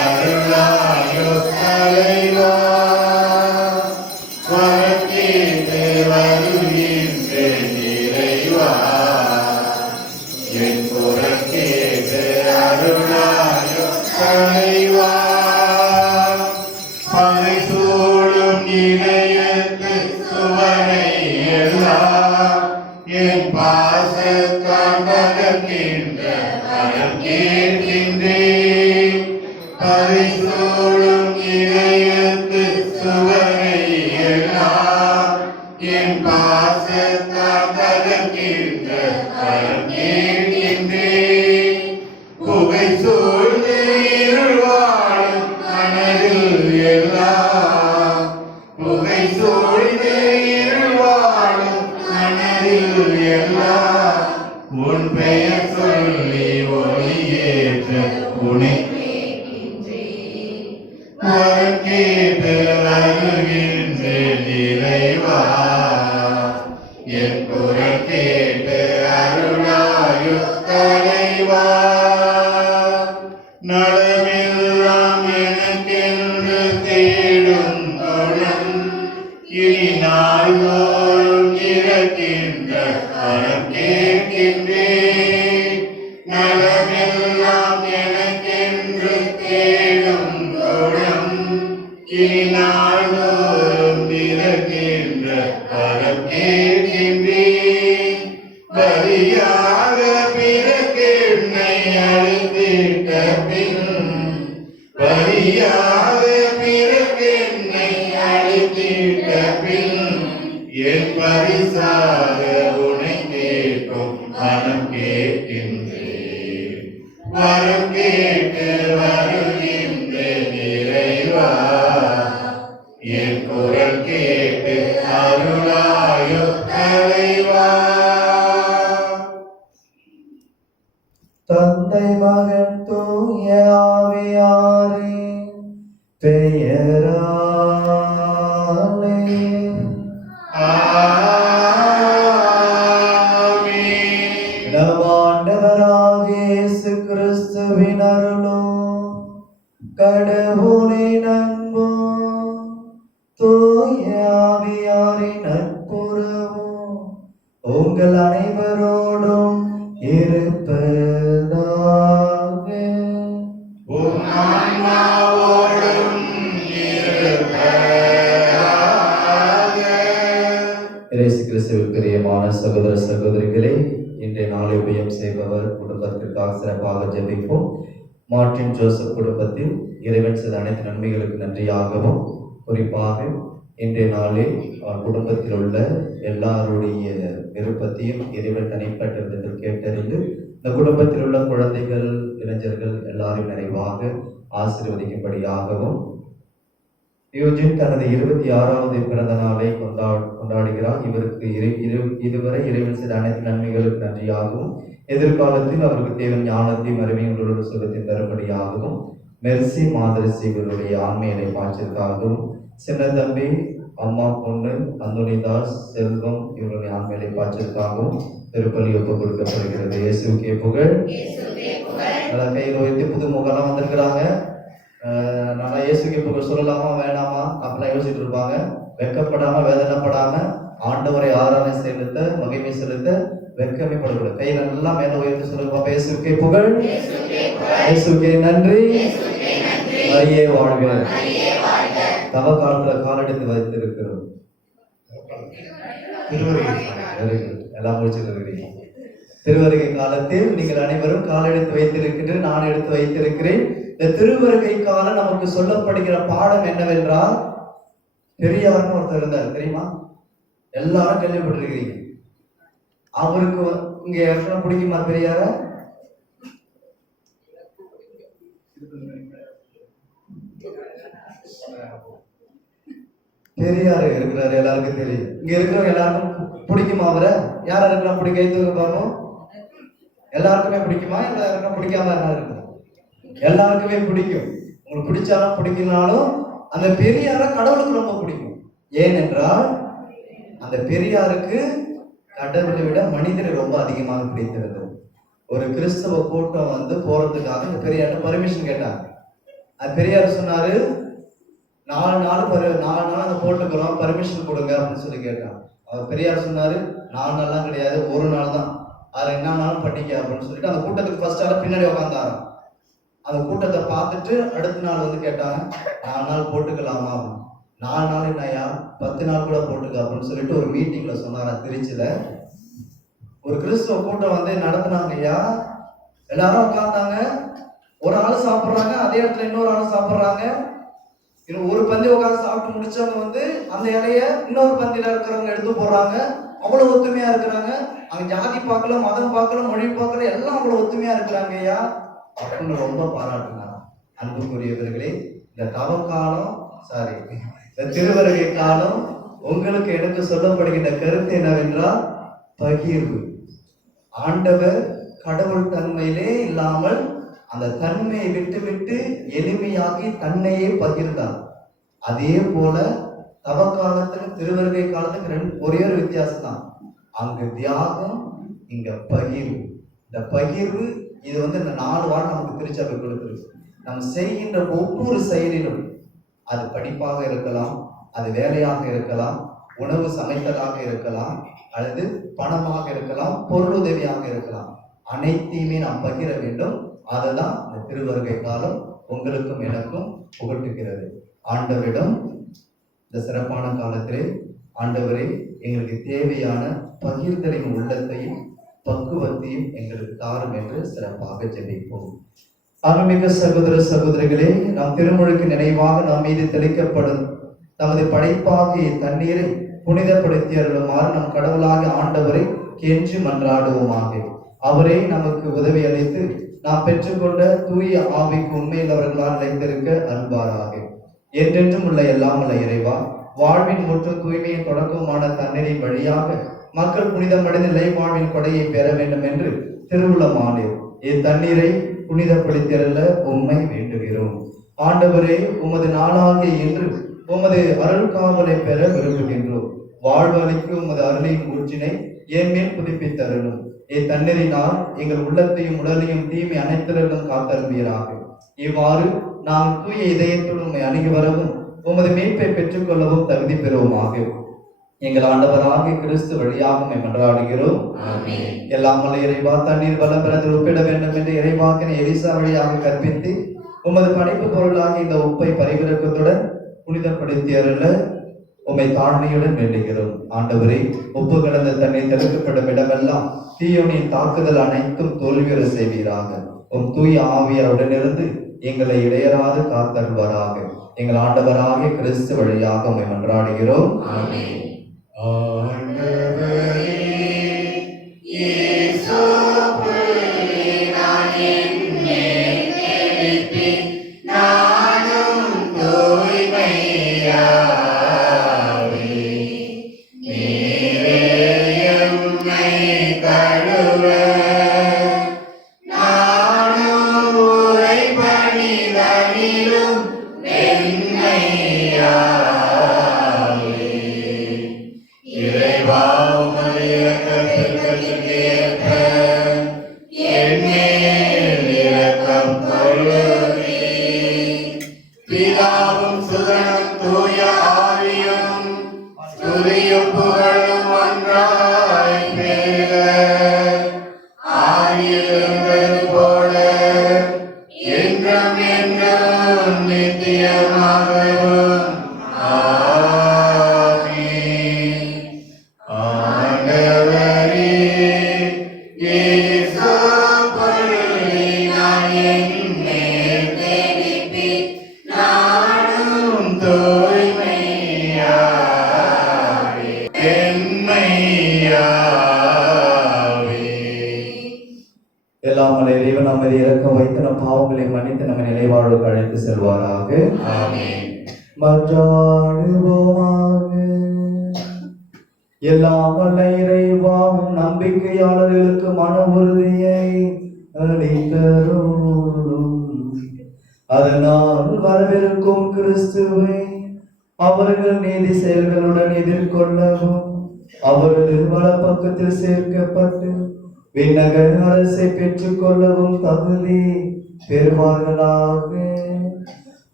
அருளாயோ தலைவா, வரக்கேட்டு வருகின்றேன் இறைவா, என் குரக்கேட்டு அருளாயோ தலைவா. பகை சூழும் இணையத்து சுவனை எல்லாம் என் பாசத்தால் பகர்கின்ற வரம் கேட்கின்றேன். பகை சூழும் இணையத்து சுவனை எல்லாம் என் பாசத்தால் பகர்கின்ற வரம் கேட்கின்றேன். புகை சூழ்ந்து இருள் வாழும் மனதில் எல்லாம், புகை சூழ்ந்து இருள் வாழும் மனதில் எல்லாம், உன் பெயர் சொல்லி ஒளியேற்ற உனை வரம் கேட்டு வருகின்றேன் இறைவா, என் குரல் கேட்டு அருளாயோ தலைவா. நலமெல்லாம் எனக்கென்று தேடும் குணம் இனி நாள்தோறும் இறக்கின்ற வரம் கேட்கின்றேன். நலமெல்லாம் எனக்கென்று தேடும் குணம் இனி நாள்தோறும் இறக்கின்ற வரம் கேட்கின்றேன். பலியாக பிறக்கென்னை அழுத்திட்ட பின், பலியாக பிறக்கென்னை அழுத்திட்ட பின், என் பரிசாக உனை கேட்கும் மனம் கேட்கின்றேன். வரம் கேட்டு வருகின்றேன் இறைவா, என் குரல் கேட்டு அருளாயோ தலைவா. தந்தை மகன் தூய ஆவியாரின் பெயராலே ஆமென். நம் ஆண்டவராகிய இயேசு கிறிஸ்துவின் அருளும் கடவுளின் அன்பும் தூய ஆவியாரின் நட்புறவும் உங்கள் அனைவரோடும் இருப்பதாக. உம் ஆன்மாவோடும் இருப்பதாக. இயேசு கிறிஸ்துவில் பிரியமான சகோதர சகோதரிகளே, இன்றைய நாளை உபயம் செய்பவர் குடும்பத்திற்காக சிறப்பாக ஜெபிப்போம். மார்ட்டின் ஜோசப் குடும்பத்தில் இறைவன் செய்த அனைத்து நன்மைகளுக்கு நன்றியாகவும், குறிப்பாக இன்றைய நாளில் குடும்பத்தில் உள்ள எல்லாருடைய விருப்பத்தையும் இறைவன் தனிப்பட்ட விதத்தில் கேட்டறிந்து இந்த குடும்பத்தில் உள்ள குழந்தைகள் இளைஞர்கள் எல்லாரும் நிறைவாக ஆசீர்வதிக்கும்படியாகவும், யூஜின் தனது 26வது பிறந்த நாளை கொண்டாடுகிறார். இவருக்கு இதுவரை இறைவன் செய்த அனைத்து நன்மைகளுக்கு நன்றியாகவும், எதிர்காலத்தில் அவருக்கு தேவை ஞானத்தையும் அறிவியங்களோடு சுகத்தை தரும்படியாகவும், மெர்சி மாதரசி இவருடைய ஆண்மையினை பாய்ச்சிற்காகவும், சின்ன தம்பி அம்மா பொண்ணு அந்தோனிதாஸ் செல்வம் இவருடைய ஆண்மையிலை பாய்ச்சிற்காகவும் திருப்பலி ஒப்புக் கொடுக்கப்படுகிறது. இயேசுக்கே புகழ். நல்லா கையில் வைத்து புது முகலாம் வந்திருக்கிறாங்க. நல்லா இயேசுக்கே புகழ் சொல்லலாமா வேணாமா அப்படிலாம் யோசிச்சுட்டு இருப்பாங்க. வெட்கப்படாம வேதனைப்படாம ஆண்டவரை ஆராதனை செலுத்த மகிமை செலுத்த வெட்கமே படக்கூடாது. கை நல்லா மேல உயர்த்து சொல்லுங்க. இயேசுக்கே புகழ், இயேசுக்கே நன்றி, மரியே வாழ்க. தவ காலத்துல காலெடுத்து வைத்திருக்கிறோம். எல்லாம் முடிச்சுட்டு இருக்கிறீங்க. திருவருகை காலத்தில் நீங்கள் அனைவரும் காலெடுத்து வைத்திருக்கின்ற நான் எடுத்து வைத்திருக்கிறேன். இந்த திருவருகை காலம் நமக்கு சொல்லப்படுகிற பாடம் என்னவென்றால், பெரியவர்னு ஒருத்தர் இருந்தார் தெரியுமா? எல்லாரும் கேள்விப்பட்டிருக்கிறீங்க. அவருக்கு இங்க எத்தனை பிடிக்குமா பெரியார? பெரியாரு இருக்கிறாரு, எல்லாருக்கும் தெரியும். இங்க இருக்கிறவங்க எல்லாருக்கும் பிடிக்குமா அவரை? யார் இருக்கலாம் பிடிக்க பார்ப்போம். எல்லாருக்குமே பிடிக்குமா? எல்லாருக்கும் பிடிக்காம என்ன இருக்கும்? எல்லாருக்குமே பிடிக்கும். உங்களுக்கு பிடிச்சாலும் பிடிக்கனாலும் அந்த பெரியார கடவுளுக்கு ரொம்ப பிடிக்கும். ஏனென்றால் அந்த பெரியாருக்கு கடவுளை விட மனிதரை ரொம்ப அதிகமாக பிடித்திருந்தது. ஒரு கிறிஸ்தவ கூட்டம் போறதுக்காக இந்த பெரியார்ட்ட பர்மிஷன் கேட்டாங்க. அது பெரியார் சொன்னாரு, 4 நாள் அந்த போட்டுக்கிறோம், பர்மிஷன் கொடுங்க அப்படின்னு சொல்லி கேட்டான். அவர் பெரியார் சொன்னாரு, 4 நாள்லாம் கிடையாது, 1 நாள் தான், அதுல என்ன நாளும் பண்ணிக்க அப்படின்னு சொல்லிட்டு அந்த கூட்டத்துக்கு ஃபர்ஸ்ட் ஆள பின்னாடி உட்காந்தாரு. அந்த கூட்டத்தை பார்த்துட்டு அடுத்த நாள் வந்து கேட்டாங்க, 4 நாள் போட்டுக்கலாமா அப்படின்னு. 4 நாள் என்னையா, 10 நாள் கூட போட்டுக்க அப்படின்னு சொல்லிட்டு ஒரு மீட்டிங்ல சொன்னாரா திருச்சியில. ஒரு கிறிஸ்துவ கூட்டம் வந்து நடத்துனாங்க ஐயா. எல்லாரும் உட்கார்ந்தாங்க, ஒரு ஆள் சாப்பிட்றாங்க, அதே இடத்துல இன்னொரு ஆள் சாப்பிட்றாங்க. இன்னும் ஒரு பந்தி உட்காந்து சாப்பிட்டு முடிச்சவங்க வந்து அந்த இலைய இன்னொரு பந்தியில இருக்கிறவங்க எடுத்து போடுறாங்க. அவ்வளவு ஒத்துமையா இருக்கிறாங்க. அங்க ஜாதி பார்க்கல, மதம் பார்க்கல, மொழி பார்க்கல, எல்லாம் அவ்வளவு ஒத்துமையா இருக்கிறாங்க ஐயா அப்படின்னு ரொம்ப பாராட்டினாங்க. அன்புக்குரியவர்களே, இந்த தவக்காலம் இந்த திருவருகை காலம் உங்களுக்கு எனக்கு சொல்லப்படுகின்ற கருத்து என்னவென்றால் பகிர்வு. ஆண்டவர் கடவுள் தன்மையிலே இல்லாமல் அந்த தன்மையை விட்டு எளிமையாகி தன்னையே பகிர்ந்தார். அதே போல தவக்காலத்துக்கு திருவருகை காலத்துக்கு ஒரே ஒரு வித்தியாசம் தான். அங்கு தியாகம், இங்க பகிர்வு. இந்த பகிர்வு இது வந்து இந்த 4 வாரம் நமக்கு திருச்சபை கொடுத்துருக்கு. நம்ம செய்கின்ற ஒவ்வொரு செயலிலும், அது படிப்பாக இருக்கலாம், அது வேலையாக இருக்கலாம், உணவு சமைத்ததாக இருக்கலாம், அல்லது பணமாக இருக்கலாம், பொருளுதவியாக இருக்கலாம், அனைத்தையுமே நாம் பகிர வேண்டும். அதுதான் இந்த திருவருகை காலம் உங்களுக்கும் எனக்கும் புகட்டுகிறது. ஆண்டவரிடம் இந்த சிறப்பான காலத்திலே, ஆண்டவரே எங்களுக்கு தேவையான பகிர்தலின் உள்ளத்தையும் பக்குவத்தையும் எங்களுக்கு தாரும் என்று சிறப்பாக ஜெபிப்போம். அருள்மிகு சகோதர சகோதரிகளே, நாம் திருமுழுக்கு நினைவாக நாம் மீது தெளிக்கப்படும் நமது படைப்பாகிய தண்ணீரை புனிதப்படுத்தி அருளுமாறு நம் கடவுளாக ஆண்டவரை கெஞ்சி மன்றாடுவோமாக. அவரே நமக்கு உதவி அளித்து நாம் பெற்றுக்கொண்ட தூய ஆவிக்கு உண்மையுள்ளவர்களால் நிலைத்திருக்க அருள்வாராக. என்றென்றும் உள்ள எல்லாம் உள்ள இறைவா, வாழ்வின் முற்றும் தூய்மையின் தொடக்கமான தண்ணீரின் வழியாக மக்கள் புனிதமடைந்து நிலை வாழ்வின் கொடையை பெற வேண்டும் என்று திருவுள்ளமானீர். இத்தண்ணீரை புனிதப்படுத்தியல்ல உம்மை வேண்டுகிறோம். ஆண்டவரே, உமது நாளாகிய இன்று உமது அருள் காவலை பெற விரும்புகின்றோம். வாழ்வு அளிக்கு உமது அருளின் ஊற்றினை என் மேல் புதுப்பித்தருளும். இத்தண்ணீரினால் எங்கள் உள்ளத்தையும் உடலையும் தீமை அனைத்திலும் காத்தருவீராக. இவ்வாறு நாம் தூய இதயத்துடன் உம்மை அணுகி வரவும் உமது மீட்பை பெற்றுக்கொள்ளவும் தகுதி பெறுவோமாக. எங்கள் ஆண்டவராகிய கிறிஸ்து வழியாக உம்மை மன்றாடுகிறோம். எல்லாம் வல்ல இறைவா, தண்ணீர் வல்ல பிறத்தில் ஒப்பிட வேண்டும் என்று இறைவாக்கினை எலிசா வழியாக கற்பித்து உமது படைப்பு பொருளாக இந்த உப்பை பரிவிறக்கத்துடன் புனிதப்படுத்தி அருள உம்மை தாழ்மையுடன் வேண்டுகிறோம். ஆண்டவரே, உப்பு கலந்த தண்ணீர் தெளிக்கப்படும் இடமெல்லாம் தீயோனின் தாக்குதல் அனைத்தும் தோல்வியுற செய்வீராக. உம் தூய ஆவியார் உடனிருந்து எங்களை இடையராது காத்தருள்வாராக. எங்கள் ஆண்டவராகிய கிறிஸ்து வழியாக உம்மை மன்றாடுகிறோம். எல்லாம் வல்ல இறைவன் நம்மை இறக்கம் வைத்து நம் பாவங்களை மன்னித்து நம்ம நிலைவாழ்வுக்கு அழைத்து செல்வாராக. மன்றாடுவோமாக. எல்லாம் வல்ல இறைவா, நம்பிக்கையாளர்களுக்கு மன உறுதியை அளித்தருளும். அதனால் வரவிருக்கும் கிறிஸ்துவை அவர்கள் நீதி செயல்களுடன் எதிர்கொள்ளவும் அவரது வலப்பக்கத்தில் சேர்க்கப்பட்டு விண்ணக அரசை பெற்றுக் கொள்ளவும் தகுதி பெறுவார்களாக.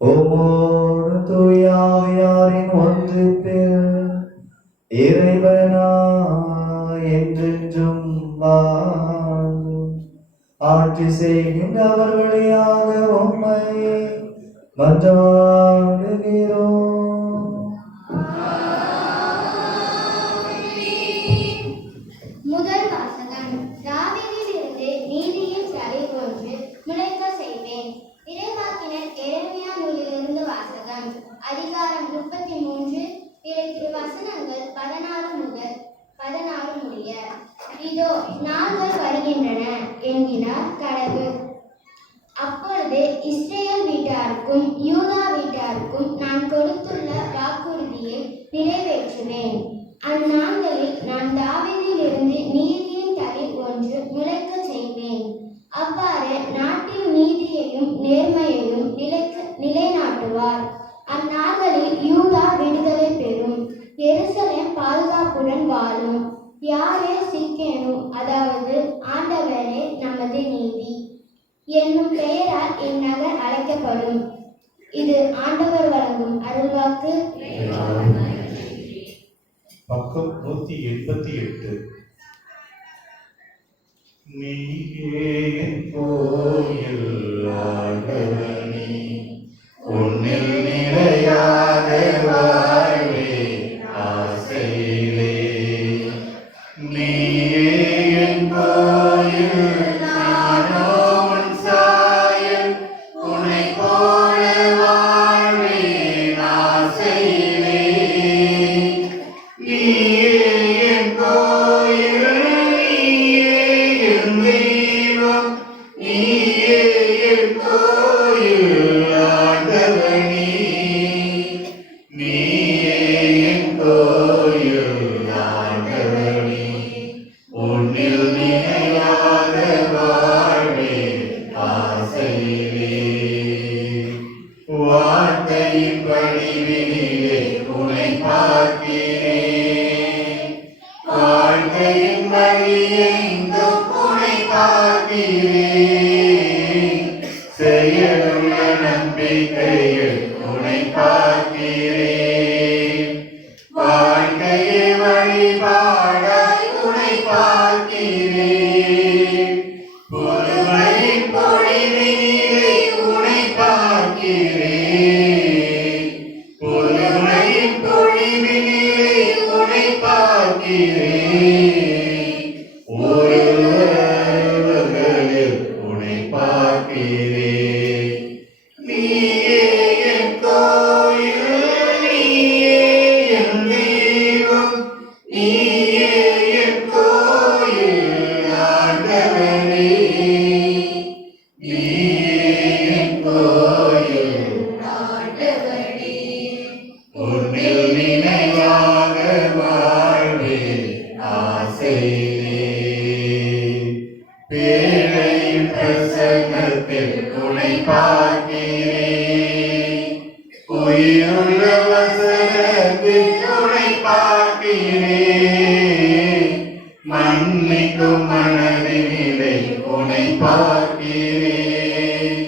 உமோடு தூயாவியாரின் ஒன்றிப்பில் இறைவனா என்றென்றும் வாழும் ஆட்சி செய்கின்றவர் வழியாக உம்மை மன்றாடுகிறோம். முதல் வாசகம். தாவீதிலிருந்து நீதியின் தலை ஒன்று முளைக்க செய்வேன். இறைவாக்கினர் எரேமியா நூலிலிருந்து வாசகம். அதிகாரம் 33 இறை திருவசனங்கள் 16 முதல் 16 முடிய. இதோ நாள்கள் வருகின்றன என்கிறார் கடவுள். அப்பொழுது இஸ்ரேல் வீட்டாருக்கும் யூதா வீட்டாருக்கும் நான் கொடுத்துள்ள வாக்குறுதியை நிறைவேற்றுவேன். அந்நாட்களில் நான் தாவீதிலிருந்து நீதியின் தலை ஒன்று முளைக்க செய்வேன். அவ்வாறு நாட்டில் நீதியையும் நேர்மையையும் நிலைநாட்டுவார். அந்நாட்களில் யூதா விடுதலை பெறும், எருசலேம் பாதுகாப்புடன் வாழும். யாரே சிக்கேனு, அதாவது ஆண்டவரே நமது நீதி என்னும் பெயரால் இந்நகர் அழைக்கப்படும். இது ஆண்டவர் வழங்கும் அருள்வாக்கு. பக்கம் 188. நீயே என் கோயில் ஆண்டவனே, உன்னில் நிறையாத வாழ்வே ஆசையிலே. நீயே என் கோயில், நானோ உன் சாயல், உன்னை போல வாழ்வேன் ஆசையிலே. நீயே என் கோயில், நீயே என் தெய்வம், நீயே என் கோயில் ஆண்டவனே. நீயே என் கோயில் ஆண்டவனே, உன்னில் நினையாத வாழ்வே ஆசையிலே. வார்த்தையின் வடிவினிலே உன்னை பார்க்கிறேன், வாழ்க்கையின் வழியெங்கும் உன்னை பார்க்கிறேன். செயலுள்ள நம்பிக்கையில் உன்னை பார்க்கிறேன், வாழ்க்கையை வழிபாடாய் உன்னை பார்க்கிறேன். பொறுமையின் பொழிவினிலே உன்னை பார்க்கிறேன், பொறுமையின் பொழிவினிலே உன்னை பார்க்கிறேன். ஒருவர்களில் உன்னை பார்க்கிறேன். நீயே என் கோயில், நீயே என் தெய்வம், நீயே என் கோயில் ஆண்டவனே. நீயே என் கோயில் ஆண்டவனே, உன்னில் நினைவாக வாழ்வேன் ஆசையிலே. பேழையின் பிரசன்னத்தில் உன்னை பார்க்கிறேன், உயிருள்ள வசனத்தில் உன்னை பார்க்கிறேன். மன்னிக்கும் மனதினிலே உன்னை பார்க்கிறேன்,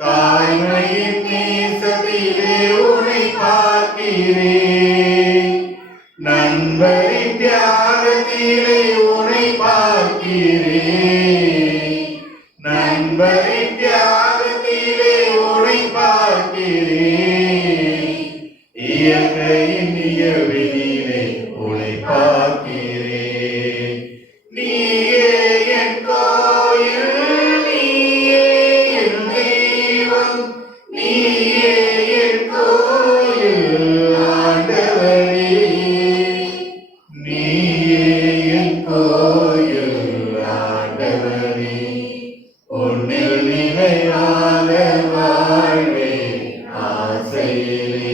தாய்மையின் நேசத்திலே உன்னை பார்க்கிறேன். நண்பரின் தியாகத்திலே உன்னை பார்க்கிறேன், நண்பரின் தியாகத்திலே உன்னை பார்க்கிறேன். இயற்கையின் இயல்பினிலே உன்னை பார்க்கிறேன். நீயே என் கோயில், நீயே என் தெய்வம், நீயே என் கோயில் ஆண்டவனே. நீயே என் கோயில் ஆண்டவனே, உன்னில் நிலையான வாழ்வே ஆசையிலே.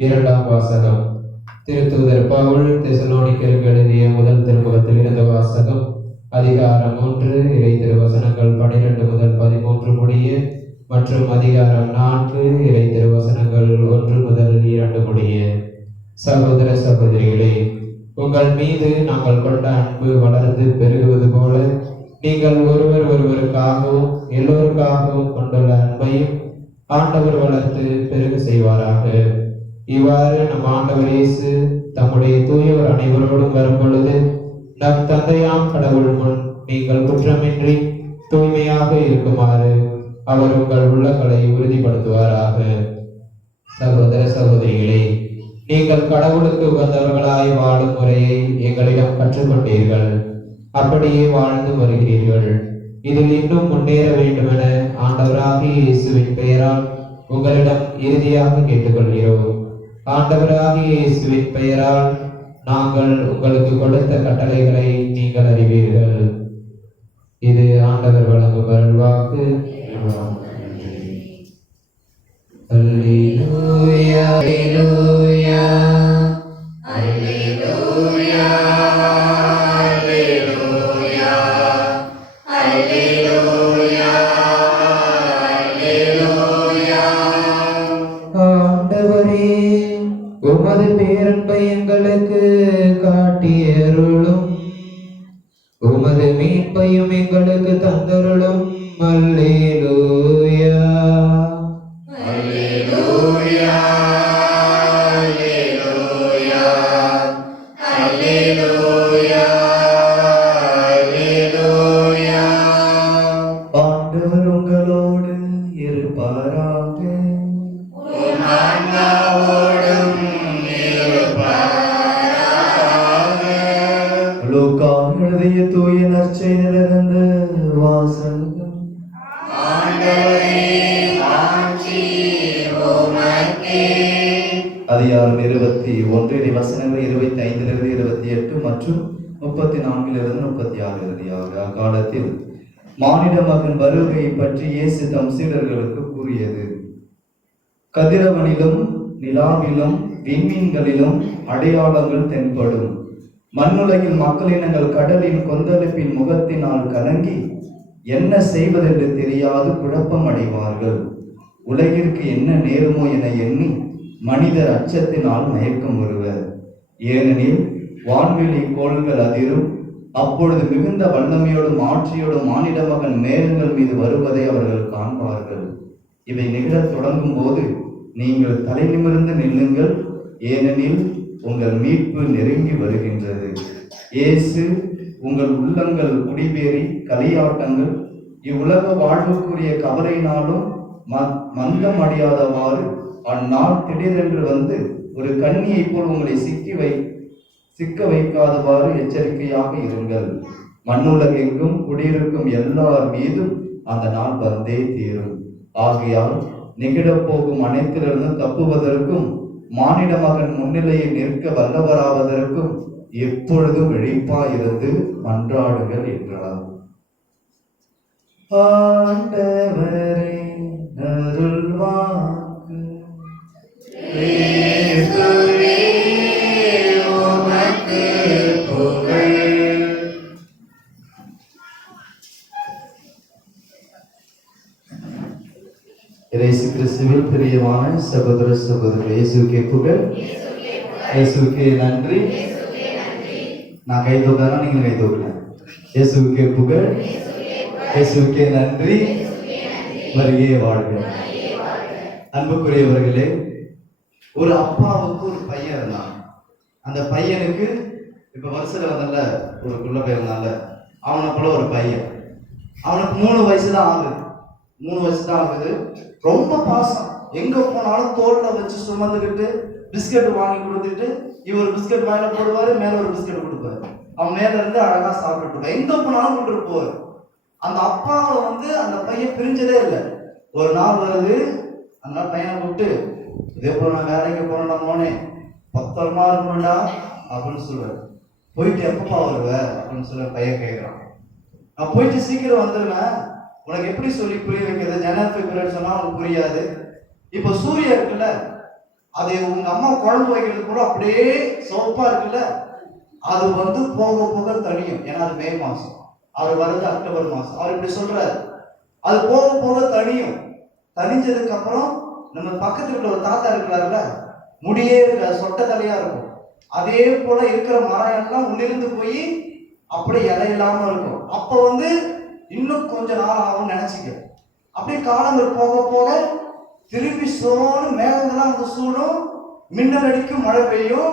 இரண்டாம் வாசகம். திருத்தூதர் பவுல் தெசலோனிக்கருக்கு எழுதிய முதல் திருமுகத்தில் இருந்த வாசகம். அதிகாரம் 3 இறை திருவசனங்கள் 12 முதல் 13 முடிய மற்றும் அதிகாரம் 4 இறை திருவசனங்கள் 1 முதல் 2 முடிய. சகோதர சகோதரிகளே, உங்கள் மீது நாங்கள் கொண்ட அன்பு வளர்ந்து பெருகுவது போல நீங்கள் ஒருவருக்காகவும் எல்லோருக்காகவும் கொண்டுள்ள அன்பையும் ஆண்டவர் வளர்த்து பெருக செய்வாராக. இவ்வாறு நம் ஆண்டவர் இயேசு தம்முடைய தூயவர் அனைவரோடும் வரும் பொழுது நம் தந்தையாம் கடவுள் முன் நீங்கள் குற்றமின்றி தூய்மையாக இருக்குமாறு அவர் உங்கள் உள்ளங்களை உறுதிப்படுத்துவாராக. சகோதர சகோதரிகளே, நீங்கள் கடவுளுக்கு உகந்தவர்களாய் வாழும் முறையை எங்களிடம் கற்றுக்கொண்டீர்கள். அப்படியே வாழ்ந்து வருகிறீர்கள். இதில் இன்னும் முன்னேற வேண்டுமென ஆண்டவராகிய இயேசுவின் பெயரால் உங்களிடம் இறுதியாக கேட்டுக்கொள்கிறோம். ஆண்டவராகிய இயேசுவின் பெயரால் நாங்கள் உங்களுக்கு கொடுத்த கட்டளைகளை நீங்கள் அறிவீர்கள். இது ஆண்டவர் வழங்கும் அருள்வாக்கு. அல்லேலூயா, அல்லேலூயா, அல்லேலூயா, அல்லேலூயா, அல்லேலூயா, அல்லேலூயா. ஆண்டவரே, உமது பேரன்பை எங்களுக்கு காட்டியருளும், உமது மீட்பையும் எங்களுக்கு தந்தருளும். அல்லேலூயா. அல்லேலூயா, அல்லேலூயா, அல்லேலூயா, அல்லேலூயா. ஆண்டவர் உங்களோடு இருப்பாராக. உம் ஆன்மாவோடும் இருப்பாராக. லூக்கா எழுதிய தூய நற்செய்தியிலிருந்து வாசகம். ஆண்டவரே, மாட்சி உமக்கே. அதிகாரம் 21 வசனங்கள் 25 28 மற்றும் 34 36 இறுதியாக. அக்காலத்தில் மானிட மகன் வருகை பற்றி இயேசு தம் சீடர்களுக்கு கூறியது: கதிரவனிலும் நிலாவிலும் விண்மீன்களிலும் அடையாளங்கள் தென்படும். மண்ணுலகில் மக்களினங்கள் கடலின் கொந்தளிப்பின் முகத்தினால் கலங்கி என்ன செய்வதென்று தெரியாது குழப்பம் அடைவார்கள். உலகிற்கு என்ன நேருமோ என எண்ணி மனிதர் அச்சத்தினால் மயக்கம் வருவர். ஏனெனில் வான்வெளி கோள்கள் அதிரும். அப்பொழுது மிகுந்த வல்லமையோடும் ஆட்சியோடும் மானிட மகன் மேகங்கள் மீது வருவதை அவர்கள் காண்பார்கள். இவை நிகழத் தொடங்கும் போது நீங்கள் தலை நிமிர்ந்து நில்லுங்கள், ஏனெனில் உங்கள் மீட்பு நெருங்கி வருகின்றது. இயேசு உங்கள் உள்ளங்கள் குடிபேறி களியாட்டங்கள் இவ்வுலக வாழ்வுக்குரிய கவலையினாலும் மந்தம் அடையாதவாறு அந்நாள் திடீரென்று வந்து ஒரு கண்ணியை போல் உங்களை சிக்க வைக்காதவாறு எச்சரிக்கையாக இருங்கள். மண்ணுலகெங்கும் குடியிருக்கும் எல்லார் மீதும் அந்த நாள் வந்தே தீரும். ஆகையால் நிகழப்போகும் அனைத்திலிருந்து தப்புவதற்கும் மானிட மகன் முன்னிலையில் நிற்க வல்லவராவதற்கும் எப்பொழுதும் விழிப்பாயிருந்து மன்றாடுங்கள் என்றார். ஆண்டவரே அருள்வாக்கு. இயேசுவே, உமக்கு புகழ். இயேசு கிறிஸ்துவில் பிரியமான சகோதர சகோதரி, இயேசுக்கே புகழ், இயேசுக்கே நன்றி. நான் கை தூக்கினா நீங்க கை தூக்கல. இயேசுக்கே புகழ், இயேசுக்கே நன்றி. வருகே வாழ்க. அன்புக்குரியவர்களே, ஒரு அப்பாவுக்கு ஒரு பையன் இருந்தான். அந்த பையனுக்கு இப்ப வருஷத்துல வந்தல ஒரு குள்ள பையன் இருந்தால, அவனை போல ஒரு பையன். அவனுக்கு 3 வயசு தான் ஆகுது. 3 வயசு தான் ஆகுது. ரொம்ப பாசம். எங்க போனாலும் தோல்ல வச்சு சுமந்துக்கிட்டு பிஸ்கட் வாங்கி கொடுத்துட்டு, இவர் பிஸ்கட் வாயில போடுவாரு, மேல ஒரு பிஸ்கட் கொடுப்பாரு. அவன் மேல இருந்து அழகா சாப்பிட்டு எங்க போனாலும் கொண்டு போவார். அந்த அப்பாவை அந்த பையன் பிரிஞ்சதே இல்லை. ஒரு நாள் வருது, அந்த பையனை கூப்பிட்டு, இதே போல நான் வேலைக்கு போனேன்டா மோனே, பத்திரமா இருக்கணும்டா அப்படின்னு சொல்லுவார். போயிட்டு எப்பப்பா வருவ அப்படின்னு சொல்ல பையன் கேட்கிறான். நான் போயிட்டு சீக்கிரம் வந்துடுவேன். உனக்கு எப்படி சொல்லி புரிய வைக்கிறது? ஜனவரி பிப்ரவரி சொன்னா உனக்கு புரியாது. இப்போ சூரியன் இருக்குல்ல, அது உங்க அம்மா குழம்பு வைக்கிறது கூட அப்படியே சோப்பா இருக்குல்ல, அது போக போக தனியும். ஏன்னா அது மே மாசம், அவர் வருது அக்டோபர் மாசம். அவர் இப்படி சொல்றாரு, அது போக போக தனியும். தனிஞ்சதுக்கு அப்புறம் நம்ம பக்கத்துல உள்ள ஒரு தாத்தா இருக்கிறாருல, முடியே இருக்க சொட்ட தலையா இருக்கும். அதே போல இருக்கிற மரம் எல்லாம் உள்ளிருந்து போய் அப்படியே இலை இல்லாம இருக்கும். அப்ப இன்னும் கொஞ்ச நாள் ஆகும்னு நினைச்சுக்க. அப்படியே காலங்கள் போக போக திருப்பி சோனு மேகங்கள்லாம் சூடும், மின்னல் அடிக்கும், மழை பெய்யும்.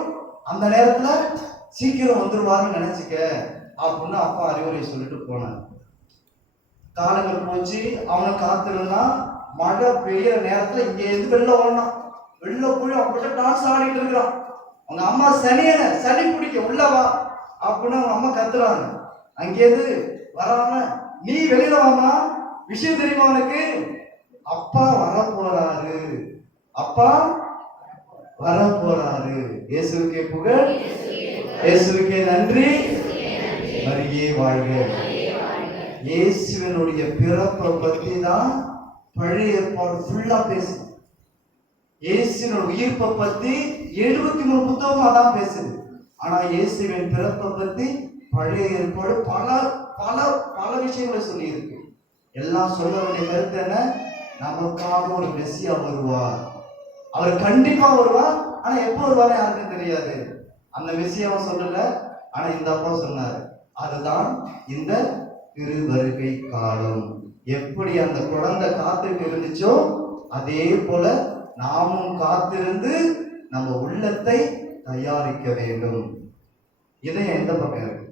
அந்த நேரத்துல சீக்கிரம் வந்துருவாருன்னு நினைச்சுக்க அப்படின்னு அப்பா அறிவுரை சொல்லிட்டு போனார். காலங்கள் போச்சு, அவனை காத்திருந்தான். மழை பெய்யற நேரத்துல இங்க இருந்து வெளில ஓடனான். வெளில போய் அப்படியே டான்ஸ் ஆடிட்டு இருக்கிறான். அவங்க அம்மா சனி பிடிக்க உள்ளவா அப்படின்னு அவங்க அம்மா கத்துறாங்க. அங்கேருந்து வராம நீ வெளியில வாமா, விஷயம் தெரியுமா உனக்கு? அப்பா வர போறாரு, அப்பா வர போறாரு. இயேசுவுக்கே புகழ், இயேசுவுக்கே நன்றி, மரியே வாழ்க. இயேசுவினுடைய பிறப்பை பத்தி தான் பழைய ஏற்பாடு ஃபுல்லா பேசுது. இயேசுவின் உயிர்ப்பை பத்தி 73 புத்தகம் அதான் பேசுது. ஆனா இயேசுவின் பிறப்பை பத்தி பழைய ஏற்பாடு பல பல பல விஷயங்களை சொல்லி இருக்கு. எல்லாம் சொல்ல வேண்டிய கருத்து என்ன? நமக்காக ஒரு மெசியா வருவார், அவர் கண்டிப்பா வருவார். ஆனா எப்போ வருவாரு யாருக்கும் தெரியாது. அந்த மெசியாவை சொல்லல, ஆனா இந்த அப்பா சொன்னாரு. அதுதான் இந்த திரு வருகை காலம். எப்படி அந்த குழந்தை காத்துட்டு இருந்துச்சோ அதே போல நாமும் காத்திருந்து நம்ம உள்ளத்தை தயாரிக்க வேண்டும். இதயம் எந்த பக்கம் இருக்கு?